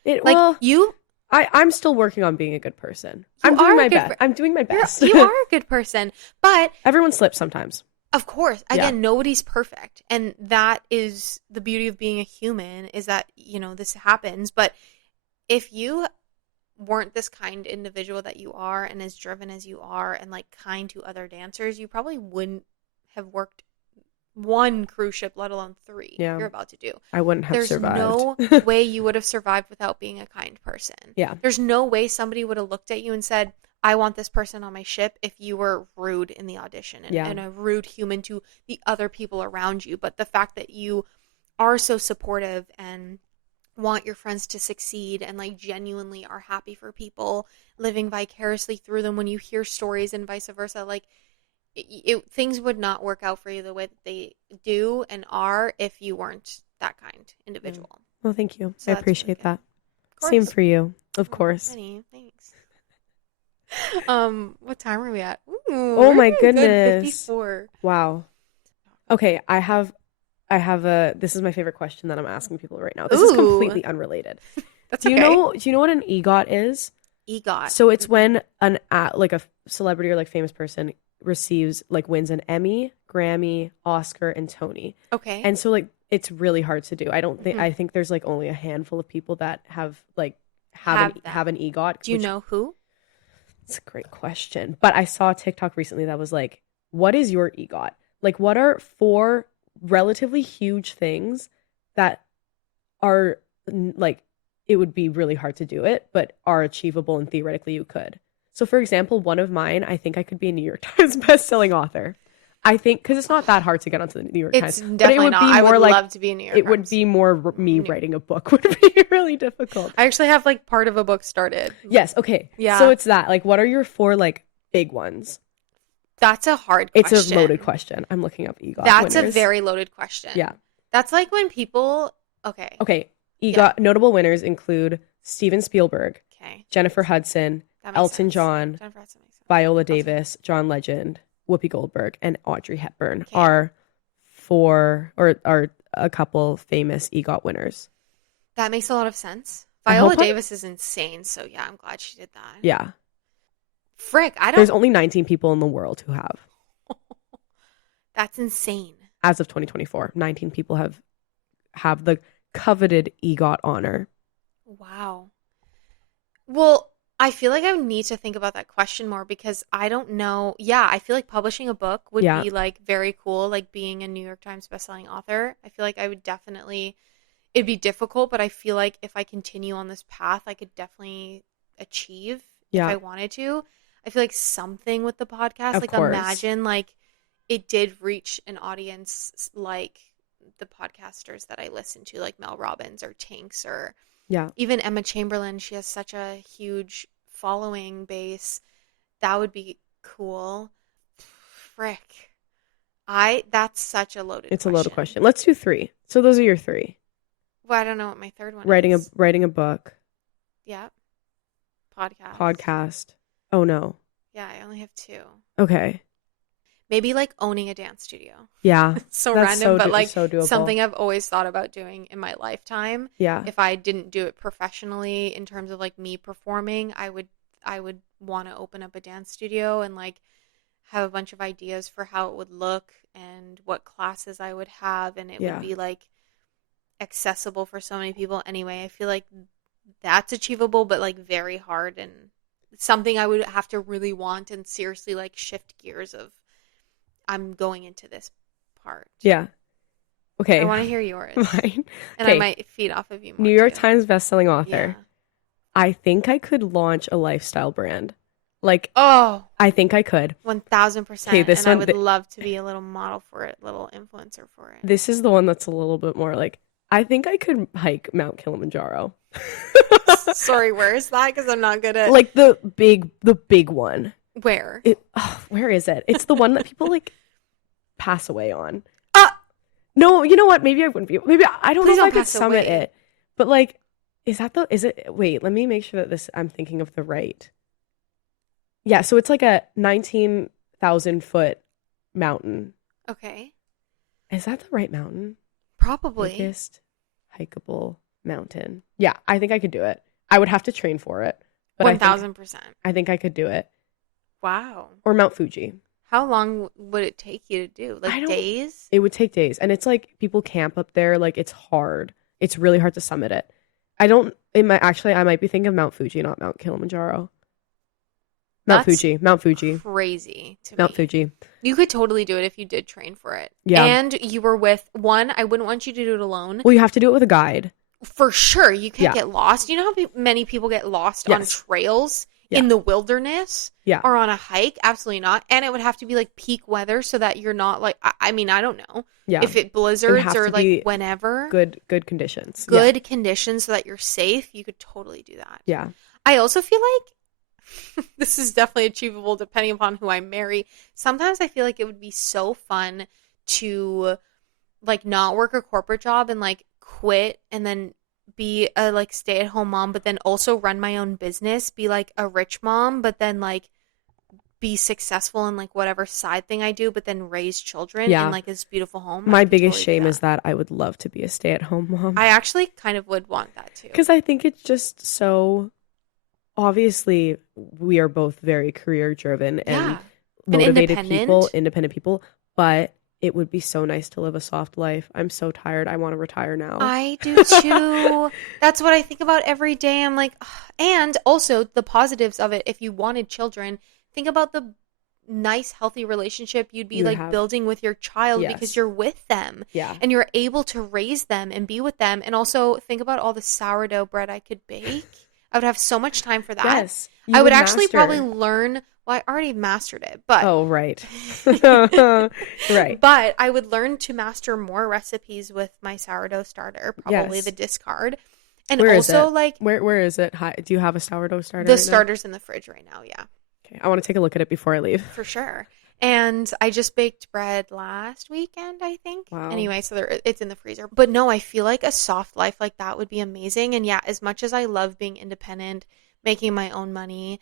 I'm still working on being a good person. I'm doing my best. I'm doing my best. You are a good person, but everyone slips sometimes. Of course. Again, nobody's perfect. And that is the beauty of being a human, is that, this happens. But if you weren't this kind individual that you are, and as driven as you are, and like kind to other dancers, you probably wouldn't have worked one cruise ship, let alone 3 you're about to do. I wouldn't have survived. There's no way you would have survived without being a kind person. Yeah. There's no way somebody would have looked at you and said, I want this person on my ship, if you were rude in the audition and a rude human to the other people around you. But the fact that you are so supportive and want your friends to succeed and like genuinely are happy for people, living vicariously through them, when you hear stories and vice versa, like things would not work out for you the way that they do and are if you weren't that kind individual. Well, thank you. So I appreciate that. Same for you, of course. Honey, thanks. What time are we at? Ooh, oh my goodness. 54. Wow. Okay, I have this is my favorite question that I'm asking people right now. This is completely unrelated. Do you know what an EGOT is? EGOT. So it's when like a celebrity or like famous person receives like wins an Emmy, Grammy, Oscar, and Tony. Okay. And so like it's really hard to do. I think there's like only a handful of people that have an EGOT. Do you know who? It's a great question. But I saw a TikTok recently that was like, what is your EGOT? Like, what are 4 relatively huge things that are like, it would be really hard to do it, but are achievable and theoretically you could. So for example, one of mine, I think I could be a New York Times bestselling author. I think, because it's not that hard to get onto the New York Times. It's definitely not. I would love to be a New York Times. It would be more me writing a book would be really difficult. I actually have like part of a book started. Yes, okay. Yeah. So it's that. Like, what are your 4 like big ones? That's a hard question. It's a loaded question. I'm looking up EGOT That's winners. A very loaded question. Yeah. That's like when people... Okay. EGOT notable winners include Steven Spielberg, Jennifer Hudson, Elton John, Viola Davis, John Legend, Whoopi Goldberg, and Audrey Hepburn are a couple famous EGOT winners. That makes a lot of sense. Viola Davis is insane, so yeah, I'm glad she did that. Yeah. Frick, There's only 19 people in the world who have. That's insane. As of 2024, 19 people have the coveted EGOT honor. Wow. Well, I feel like I would need to think about that question more because I don't know. Yeah, I feel like publishing a book would be like very cool, like being a New York Times bestselling author. I feel like I would definitely, it'd be difficult, but I feel like if I continue on this path, I could definitely achieve if I wanted to. I feel like something with the podcast, like imagine like it did reach an audience like the podcasters that I listen to, like Mel Robbins or Tinks or even Emma Chamberlain. She has such a huge following base. That would be cool. Frick. That's such a loaded question. It's a loaded question. Let's do 3. So those are your 3. Well, I don't know what my third one is. Writing a book. Yeah. Podcast. Oh, no. Yeah, I only have 2. Okay. Maybe like owning a dance studio. Yeah. So random, but like something I've always thought about doing in my lifetime. Yeah. If I didn't do it professionally in terms of like me performing, I would want to open up a dance studio and like have a bunch of ideas for how it would look and what classes I would have, and it would be like accessible for so many people. Anyway, I feel like that's achievable, but like very hard and something I would have to really want and seriously like shift gears of. I'm going into this part. Yeah. Okay. I want to hear yours. Mine. And I might feed off of you more. New York Times bestselling author. Yeah. I think I could launch a lifestyle brand. Like, I think I could. 1,000%. Okay, and I would love to be a little model for it, little influencer for it. This is the one that's a little bit more like, I think I could hike Mount Kilimanjaro. Sorry, where is that? Because I'm not good at... Like the big one. Where? Where is it? It's the one that people like pass away on. No, you know what? Maybe I wouldn't be. Maybe I don't know if I could summit it. But like, is it? Wait, let me make sure that I'm thinking of the right. Yeah, so it's like a 19,000 foot mountain. Okay. Is that the right mountain? Probably. Biggest hikeable mountain. Yeah, I think I could do it. I would have to train for it. But 1,000%. I think I could do it. Wow. Or Mount Fuji. How long would it take you to do? Like days? It would take days. And it's like people camp up there. Like it's hard. It's really hard to summit it. I might be thinking of Mount Fuji, not Mount Kilimanjaro. Mount Fuji. Crazy to Mount me. Fuji. You could totally do it if you did train for it. Yeah. And you were with I wouldn't want you to do it alone. Well, you have to do it with a guide. For sure. You can't get lost. You know how many people get lost on trails? In the wilderness or on a hike? Absolutely not. And it would have to be like peak weather so that you're not like, I mean, I don't know. Yeah. If it blizzards or like whenever. Good conditions. Good conditions so that you're safe. You could totally do that. Yeah. I also feel like this is definitely achievable depending upon who I marry. Sometimes I feel like it would be so fun to like not work a corporate job and like quit and then be a like stay-at-home mom, but then also run my own business, be like a rich mom, but then like be successful in like whatever side thing I do, but then raise children in like this beautiful home. My biggest shame is that I would love to be a stay-at-home mom. I actually kind of would want that too. Because I think it's just so obviously we are both very career driven and motivated independent people, but it would be so nice to live a soft life. I'm so tired. I want to retire now. I do too. That's what I think about every day. I'm like, ugh. And also the positives of it. If you wanted children, think about the nice, healthy relationship you'd be building with your child because you're with them. Yeah. And you're able to raise them and be with them. And also think about all the sourdough bread I could bake. I would have so much time for that. Yes. I would actually probably learn. Well, I already mastered it, but... Oh, right. Right. But I would learn to master more recipes with my sourdough starter, probably the discard. And where also, is it? like... Where is it? Do you have a sourdough starter The starter's in the fridge right now, yeah. Okay, I want to take a look at it before I leave. For sure. And I just baked bread last weekend, I think. Wow. Anyway, so it's in the freezer. But no, I feel like a soft life like that would be amazing. And yeah, as much as I love being independent, making my own money...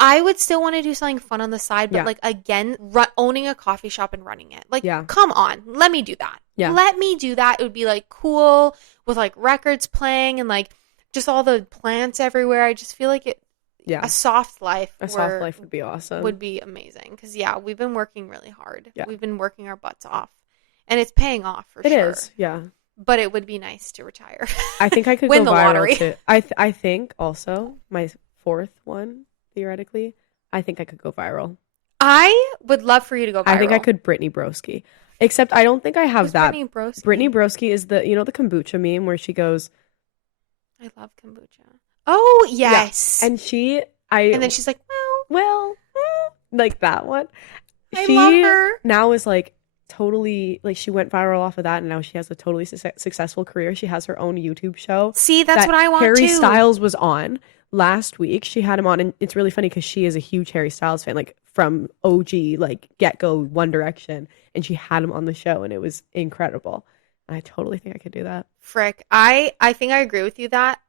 I would still want to do something fun on the side, but like, again, owning a coffee shop and running it. Like, come on, let me do that. Yeah. Let me do that. It would be like cool with like records playing and like just all the plants everywhere. I just feel like a soft life. A soft life would be awesome. Would be amazing. Because, we've been working really hard. Yeah. We've been working our butts off. And it's paying off for sure. It is, yeah. But it would be nice to retire. I think I could win go the viral lottery. Too. I think also my fourth one, theoretically, I think I could go viral. I would love for you to go viral. I think I could Brittany Broski. Except I don't think I have that. Brittany Broski? Brittany Broski is the kombucha meme where she goes, I love kombucha. Oh, yes. Yeah. And then she's like, like that one. I love her. Now is like totally, like, she went viral off of that, and now she has a totally successful career. She has her own YouTube show. See, that's what I want Harry too. Styles was on last week. She had him on, and it's really funny because she is a huge Harry Styles fan, like from OG, like get-go One Direction, and she had him on the show, and it was incredible. And I totally think I could do that. Frick. I think I agree with you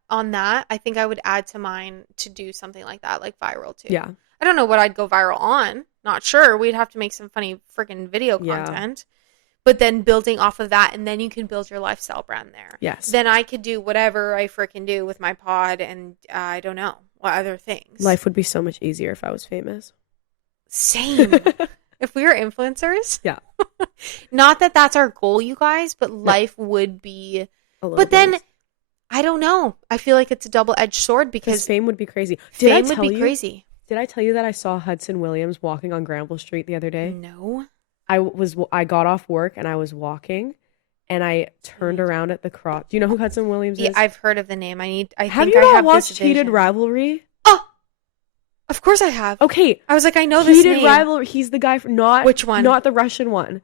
on that. I think I would add to mine to do something like that, like viral too. Yeah. I don't know what I'd go viral on. Not sure. We'd have to make some funny freaking video content. But then building off of that, and then you can build your lifestyle brand there. Yes. Then I could do whatever I freaking do with my pod, and I don't know what other things. Life would be so much easier if I was famous. Same. If we were influencers. Yeah. Not that that's our goal, you guys, but life would be. But then, I don't know. I feel like it's a double-edged sword because fame would be crazy. Crazy. Did I tell you that I saw Hudson Williams walking on Granville Street the other day? No. I got off work and I was walking, and I turned around at the cross. Do you know who Hudson Williams is? Yeah, I've heard of the name. Have you not watched Heated Rivalry? Oh, of course I have. Okay, I was like, I know this name. Heated Rivalry. He's the guy from which one? Not the Russian one.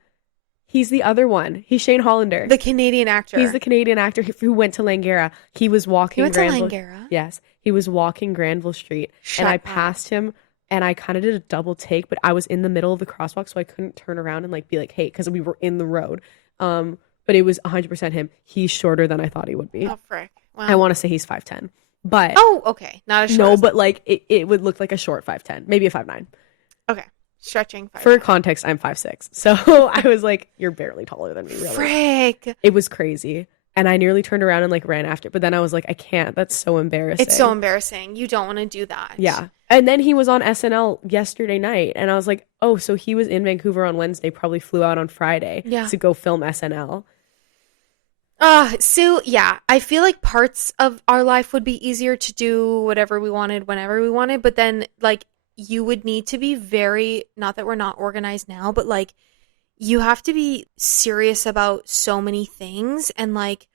He's the other one. He's Shane Hollander. The Canadian actor. He's the Canadian actor who went to Langara. He was walking. He went to Langara? Yes. He was walking Granville Street. And I passed him, and I kind of did a double take, but I was in the middle of the crosswalk, so I couldn't turn around and like be like, hey, because we were in the road. But it was 100% him. He's shorter than I thought he would be. Oh, frick. Wow. I want to say he's 5'10". But oh, okay. Not a short. No, but like it would look like a short 5'10", maybe a 5'9". Okay. Stretching. 5'9". For context, I'm 5'6". So I was like, you're barely taller than me, really. Frick. It was crazy. And I nearly turned around and like ran after. But then I was like, I can't. That's so embarrassing. It's so embarrassing. You don't want to do that. Yeah. And then he was on SNL yesterday night. And I was like, oh, so he was in Vancouver on Wednesday, probably flew out on Friday to go film SNL. So yeah, I feel like parts of our life would be easier to do whatever we wanted, whenever we wanted. But then like you would need to be very, not that we're not organized now, but like you have to be serious about so many things. And like,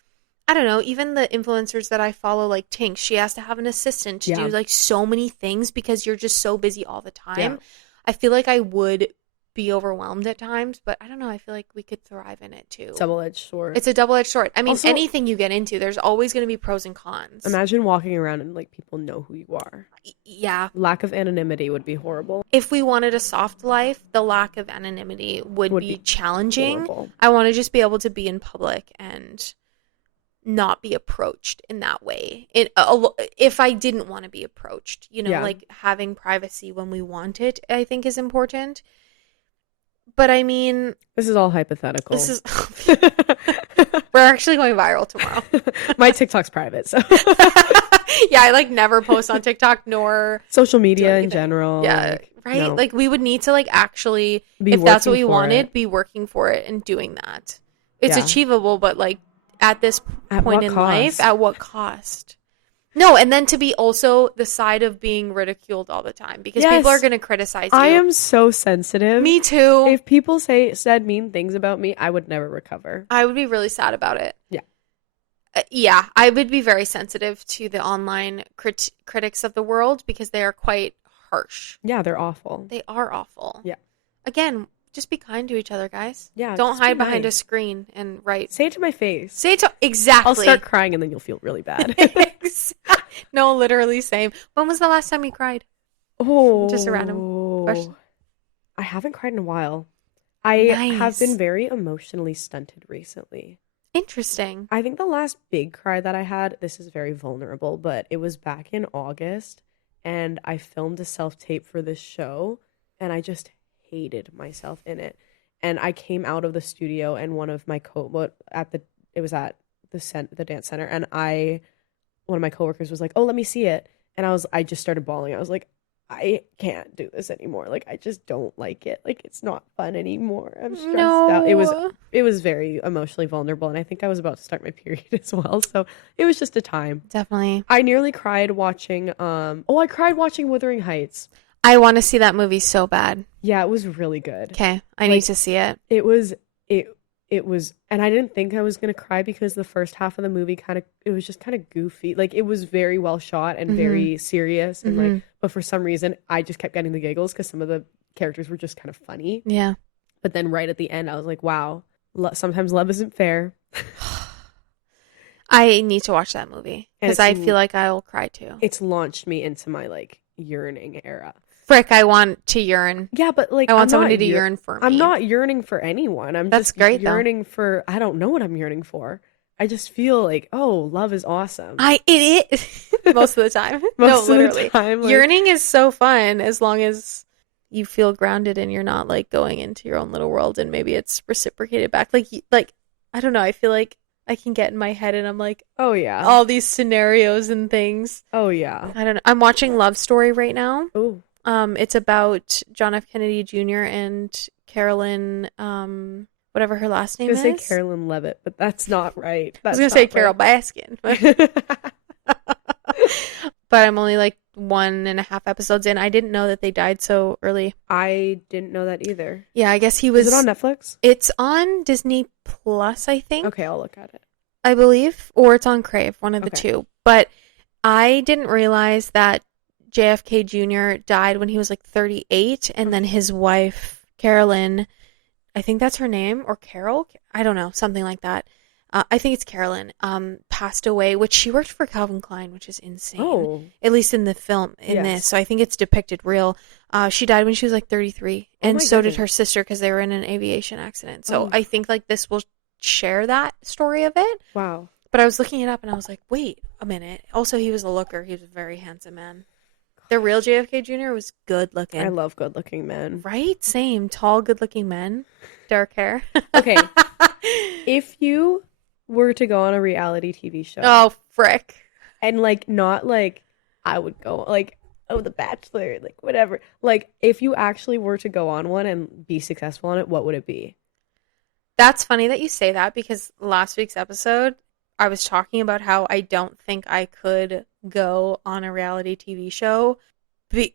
I don't know, even the influencers that I follow, like Tink, she has to have an assistant to do like so many things because you're just so busy all the time. Yeah. I feel like I would be overwhelmed at times, but I don't know, I feel like we could thrive in it too. Double-edged sword. It's a double-edged sword. I mean, also, anything you get into, there's always going to be pros and cons. Imagine walking around and like people know who you are. Yeah. Lack of anonymity would be horrible. If we wanted a soft life, the lack of anonymity would be challenging. Horrible. I want to just be able to be in public and not be approached in that way. If I didn't want to be approached, like having privacy when we want it, I think is important. But I mean, this is all hypothetical. We're actually going viral tomorrow. My TikTok's private, so yeah, I like never post on TikTok nor social media in general. Yeah, like, right. No. Like we would need to like actually, if that's what we wanted, be working for it and doing that. It's achievable, but like at this point in life, at what cost? No, and then to be also the side of being ridiculed all the time because people are going to criticize you. I am so sensitive. Me too. If people said mean things about me, I would never recover. I would be really sad about it. Yeah. Yeah, I would be very sensitive to the online critics of the world because they are quite harsh. Yeah, they're awful. They are awful. Yeah. Again, just be kind to each other, guys. Yeah. Don't hide behind a screen and write. Say it to my face. Say it to exactly. I'll start crying and then you'll feel really bad. No, literally same. When was the last time you cried? Oh. Just a random question. I haven't cried in a while. I have been very emotionally stunted recently. Interesting. I think the last big cry that I had, this is very vulnerable, but it was back in August and I filmed a self-tape for this show and I just hated myself in it. And I came out of the studio and one of my it was at the dance center and one of my coworkers was like, "Oh, let me see it." And I just started bawling. I was like, I can't do this anymore. Like, I just don't like it. Like, it's not fun anymore. I'm stressed out. No. It was very emotionally vulnerable, and I think I was about to start my period as well. So it was just a time. Definitely. I nearly cried watching I cried watching Wuthering Heights. I want to see that movie so bad. Yeah, it was really good. Okay, I need to see it. It was, and I didn't think I was gonna cry because the first half of the movie it was just kind of goofy. Like, it was very well shot and very serious, and like, but for some reason I just kept getting the giggles because some of the characters were just kind of funny. Yeah. But then right at the end, I was like, wow, sometimes love isn't fair. I need to watch that movie because I feel like I will cry too. It's launched me into my like yearning era. Frick, I want to yearn. Yeah, but like, I want somebody to yearn for me. I'm not yearning for anyone. That's just great, yearning for, I don't know what I'm yearning for. I just feel like, oh, love is awesome. It is most of the time. Most no, of literally. the time, like, yearning is so fun as long as you feel grounded and you're not like going into your own little world and maybe it's reciprocated back. Like I don't know. I feel like I can get in my head and I'm like, oh yeah, all these scenarios and things. Oh yeah. I don't know. I'm watching Love Story right now. Oh. It's about John F. Kennedy Jr. and Carolyn, whatever her last name is. I was going to say Carolyn Levitt, but that's not right. I was going to say Carol Baskin. But I'm only like 1.5 episodes in. I didn't know that they died so early. I didn't know that either. Yeah, I guess he was... Is it on Netflix? It's on Disney Plus, I think. Okay, I'll look at it. I believe. Or it's on Crave, one of the two. But I didn't realize that JFK Jr. died when he was like 38, and then his wife, Carolyn, I think that's her name, or Carol? I don't know, something like that. I think it's Carolyn, passed away, which she worked for Calvin Klein, which is insane. Oh. At least in the film, this. So I think it's depicted real. She died when she was like 33, and so did her sister because they were in an aviation accident. So I think like this will share that story of it. Wow. But I was looking it up, and I was like, wait a minute. Also, he was a looker. He was a very handsome man. The real JFK Jr. was good looking. I love good looking men. Right? Same. Tall, good looking men. Dark hair. Okay. If you were to go on a reality TV show. Oh, frick. And like, not like I would go, like, oh, The Bachelor, like whatever. Like, if you actually were to go on one and be successful on it, what would it be? That's funny that you say that because last week's episode, I was talking about how I don't think I could go on a reality TV show,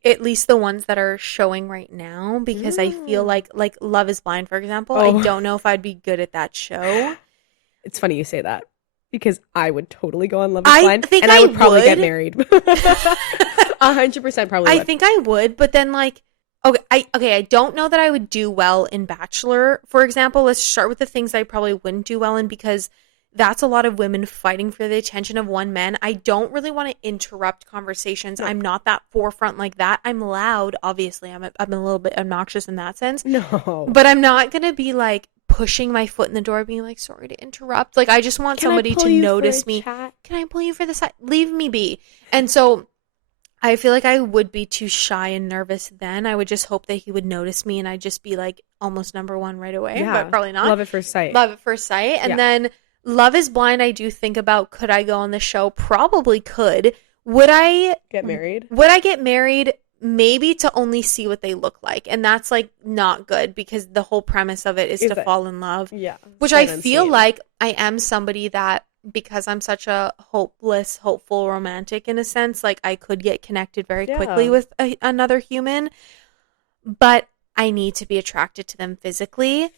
at least the ones that are showing right now, because I feel like Love is Blind, for example. I don't know if I'd be good at that show. It's funny you say that because I would totally go on Love is Blind, and I would probably get married. 100% probably would. I think I would, but then like, I don't know that I would do well in Bachelor, for example. Let's start with the things I probably wouldn't do well in, because that's a lot of women fighting for the attention of one man. I don't really want to interrupt conversations. No. I'm not that forefront like that. I'm loud, obviously. I'm a little bit obnoxious in that sense. No. But I'm not going to be like pushing my foot in the door being like, sorry to interrupt. Like, I just want somebody to notice me. Chat? Can I pull you for the side? Leave me be. And so I feel like I would be too shy and nervous then. I would just hope that he would notice me and I'd just be like almost number one right away. Yeah. But probably not. Love at first sight. Love at first sight. And then Love is Blind, I do think about, could I go on the show? Probably could. Would I get married? Would I get married? Maybe to only see what they look like. And that's like not good because the whole premise of it is to fall in love. Yeah. Which I feel like I am somebody that, because I'm such a hopeless, hopeful romantic in a sense, like I could get connected very quickly with another human. But I need to be attracted to them physically.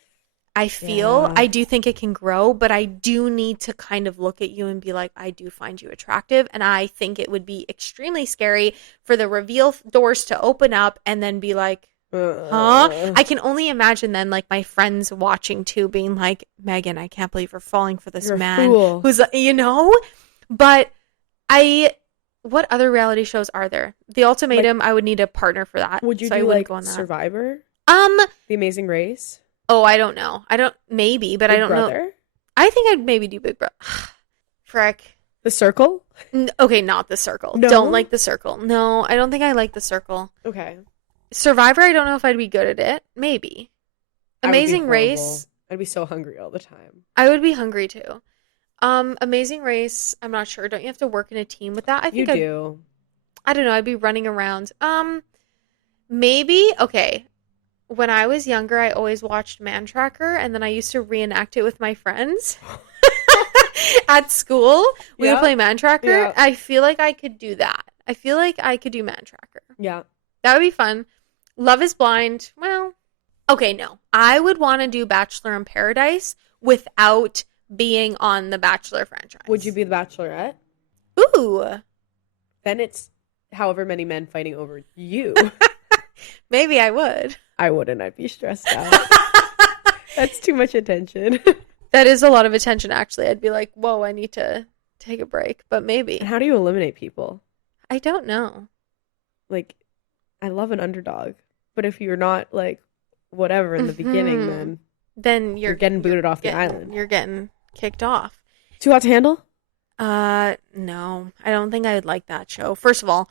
I feel, I do think it can grow, but I do need to kind of look at you and be like, I do find you attractive. And I think it would be extremely scary for the reveal doors to open up and then be like, huh? I can only imagine then like my friends watching too being like, Megan, I can't believe you're falling for this man who's, you know, but what other reality shows are there? The Ultimatum, like, I would need a partner for that. Would you do like go on that. Survivor? The Amazing Race? Oh, I don't know. Maybe, but Big I don't Brother? Know. I think I'd maybe do Big Brother. Frick. The Circle? Okay, not The Circle. No? Don't like The Circle. No, I don't think I like The Circle. Okay. Survivor, I don't know if I'd be good at it. Maybe. Amazing Race. I'd be so hungry all the time. I would be hungry too. Amazing Race, I'm not sure. Don't you have to work in a team with that? I think you do. I don't know. I'd be running around. Maybe, okay. When I was younger, I always watched Man Tracker, and then I used to reenact it with my friends. At school, we would play Man Tracker. Yeah. I feel like I could do that. I feel like I could do Man Tracker. Yeah. That would be fun. Love is Blind. Well, okay, no. I would want to do Bachelor in Paradise without being on the Bachelor franchise. Would you be the Bachelorette? Ooh. Then it's however many men fighting over you. Maybe I would. I wouldn't. I'd be stressed out. That's too much attention. That is a lot of attention, actually. I'd be like, whoa, I need to take a break. But maybe. And how do you eliminate people? I don't know. Like, I love an underdog. But if you're not, like, whatever in the beginning, then you're getting booted off the island. You're getting kicked off. Too Hot to Handle? No. I don't think I would like that show. First of all,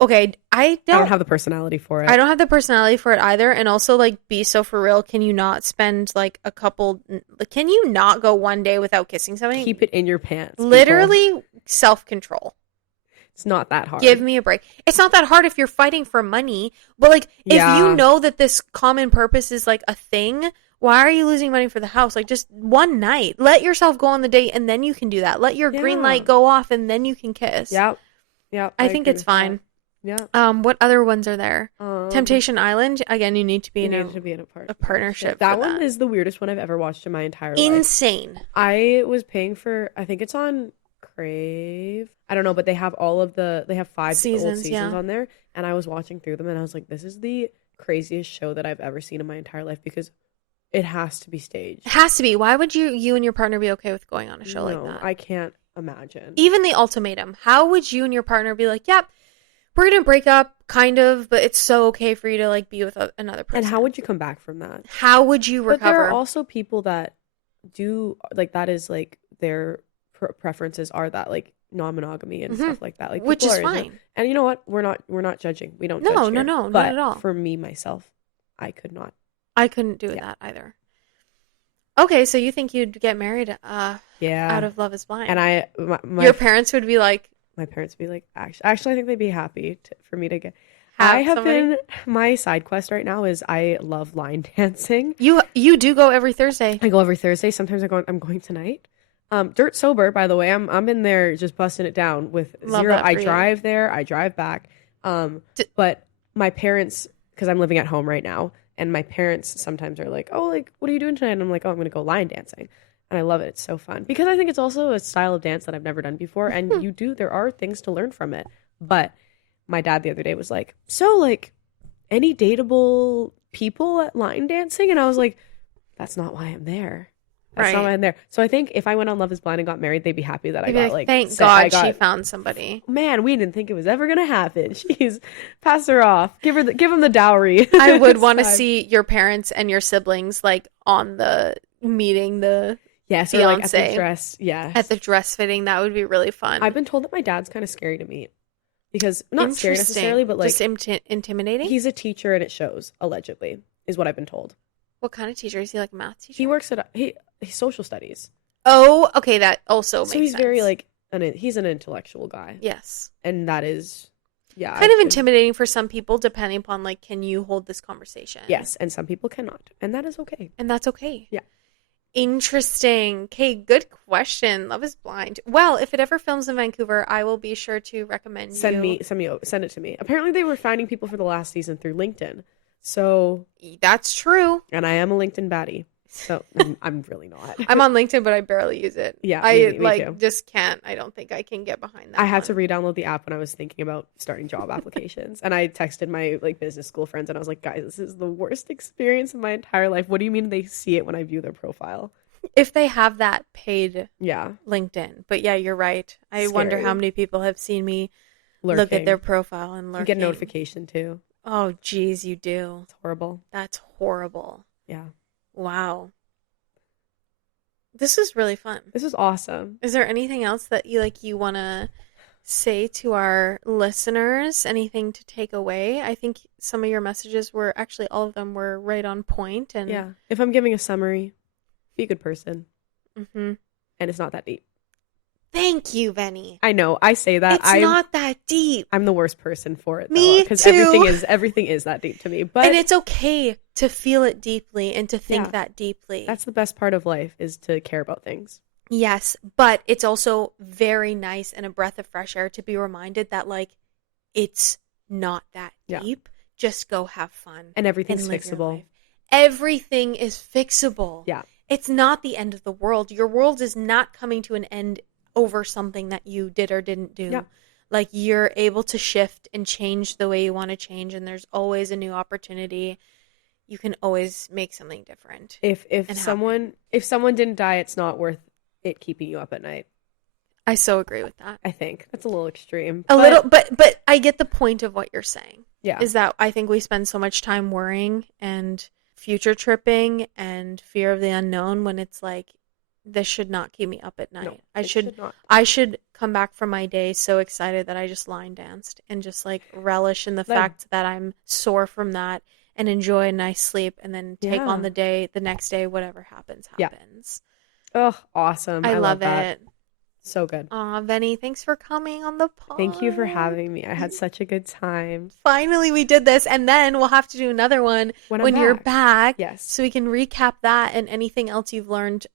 okay, I don't have the personality for it. I don't have the personality for it either. And also, like, be so for real. Can you not spend, like, can you not go one day without kissing somebody? Keep it in your pants. Literally self-control. It's not that hard. Give me a break. It's not that hard if you're fighting for money. But, like, if you know that this common purpose is, like, a thing, why are you losing money for the house? Like, just one night. Let yourself go on the date, and then you can do that. Let your green light go off, and then you can kiss. Yeah. I think it's fine. That. Yeah. What other ones are there? Temptation Island. Again, you need to be in a partnership. That one is the weirdest one I've ever watched in my entire life. Insane. I was paying for. I think it's on Crave. I don't know, but they have they have 5 seasons on there, and I was watching through them, and I was like, this is the craziest show that I've ever seen in my entire life because it has to be staged. It has to be. Why would you and your partner be okay with going on a show like that? I can't imagine. Even The Ultimatum. How would you and your partner be like, yep, we're going to break up, kind of, but it's so okay for you to, like, be with another person. And how would you come back from that? How would you recover? But there are also people that do, like, that is, like, their preferences are that, like, non-monogamy and stuff like that. Like, which is fine. And you know what? We're not judging. We don't judge here. No, but not at all. For me, myself, I could not. I couldn't do that either. Okay, so you think you'd get married out of Love is Blind. And your parents would be like... My parents would be like, actually, I think they'd be happy for me to get... My side quest right now is I love line dancing. You do go every Thursday. I go every Thursday. Sometimes I'm going tonight. Dirt sober, by the way. I'm in there just busting it down with zero. I drive there. I drive back. But my parents, because I'm living at home right now, and my parents sometimes are like, oh, like, what are you doing tonight? And I'm like, oh, I'm going to go line dancing. And I love it. It's so fun. Because I think it's also a style of dance that I've never done before. And there are things to learn from it. But my dad the other day was like, so, like, any dateable people at line dancing? And I was like, that's not why I'm there. That's not why I'm there. So I think if I went on Love is Blind and got married, they'd be happy that I got, like, thank God she found somebody. Man, we didn't think it was ever going to happen. Jeez, pass her off. Give him the dowry. I would want to see your parents and your siblings, like, on the meeting the fiance. Like at the dress. Yes. At the dress fitting. That would be really fun. I've been told that my dad's kind of scary to meet. Because, not scary necessarily, but, like... Just intimidating? He's a teacher and it shows, allegedly, is what I've been told. What kind of teacher? Is he, like, a math teacher? He works at... He's social studies. Oh, okay, that also makes sense. So he's very, like... he's an intellectual guy. Yes. And that is... Yeah. Kind of intimidating for some people, depending upon, like, can you hold this conversation? Yes, and some people cannot. And that is okay. And that's okay. Yeah. Interesting. Okay, good question. Love is Blind. Well, if it ever films in Vancouver, I will be sure to recommend send it to me. Apparently they were finding people for the last season through LinkedIn. So that's true. And I am a LinkedIn baddie. So I'm really not. I'm on LinkedIn, but I barely use it. Yeah, me like too. Just can't. I don't think I can get behind that. I had to re-download the app when I was thinking about starting job applications, and I texted my business school friends, and I was like, "Guys, this is the worst experience of my entire life. What do you mean they see it when I view their profile?" If they have that paid, LinkedIn. But yeah, you're right. I wonder how many people have seen me look at their profile and lurking. You get a notification too. Oh, geez, you do. It's horrible. That's horrible. Yeah. Wow. This is really fun. This is awesome. Is there anything else that you want to say to our listeners? Anything to take away? I think some of your messages were actually all of them were right on point. And yeah. If I'm giving a summary, be a good person. Mm-hmm. And it's not that deep. Thank you, Benny. I know. I say that. It's not that deep. I'm the worst person for it, though. Me because too. everything is that deep to me. But and it's okay to feel it deeply and to think that deeply. That's the best part of life, is to care about things. Yes, but it's also very nice and a breath of fresh air to be reminded that, like, it's not that deep. Just go have fun. And everything's fixable. Everything is fixable. Yeah. It's not the end of the world. Your world is not coming to an end over something that you did or didn't do. Yeah. Like, you're able to shift and change the way you want to change, and there's always a new opportunity. You can always make something different. If someone didn't die, it's not worth it keeping you up at night. I so agree with that. I think that's a little extreme. But I get the point of what you're saying. Yeah. Is that I think we spend so much time worrying and future tripping and fear of the unknown when it's like, this should not keep me up at night. No, I should come back from my day so excited that I just line danced and just like relish in the fact that I'm sore from that and enjoy a nice sleep and then take on the next day, whatever happens. Oh, awesome. I love it. So good. Aw, Benny, thanks for coming on the pod. Thank you for having me. I had such a good time. Finally, we did this, and then we'll have to do another one when you're back. Yes. So we can recap that and anything else you've learned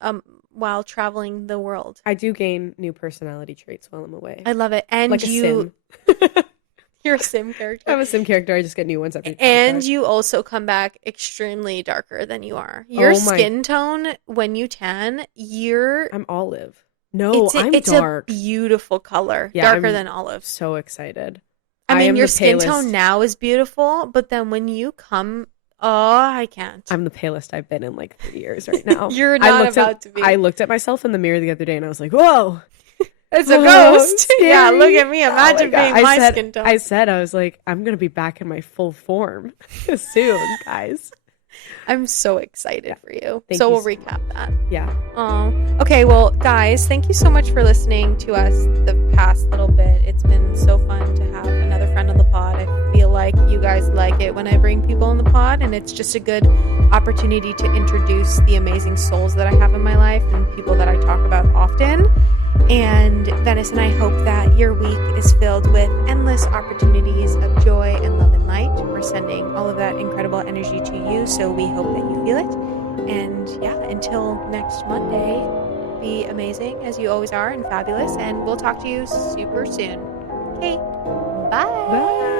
while traveling the world. I do gain new personality traits while I'm away. I love it. And like a sim. You're a sim character. I'm a sim character. I just get new ones every time. And you also come back extremely darker than you are. Your skin tone, when you tan, I'm olive. No, I'm dark. It's a beautiful color. Yeah, darker than olive. So excited. I mean, your skin tone now is beautiful, but then when you come, I can't. I'm the palest I've been in like 3 years right now. You're not about to be. I looked at myself in the mirror the other day and I was like, whoa. It's a ghost. Yeah, look at me. Imagine being my skin tone. I was like, I'm going to be back in my full form soon, guys. I'm so excited for you. We'll recap that. Yeah. Okay, well, guys, thank you so much for listening to us the past little bit. It's been so fun to have another friend on the pod. I feel like you guys like it when I bring people on the pod, and it's just a good opportunity to introduce the amazing souls that I have in my life and people that I talk about often. And Venice and I hope that your week is filled with endless opportunities of joy and love and light. We're sending all of that incredible energy to you, so we hope that you feel it. And yeah, until next Monday, be amazing as you always are and fabulous. And we'll talk to you super soon. Okay, bye. Bye.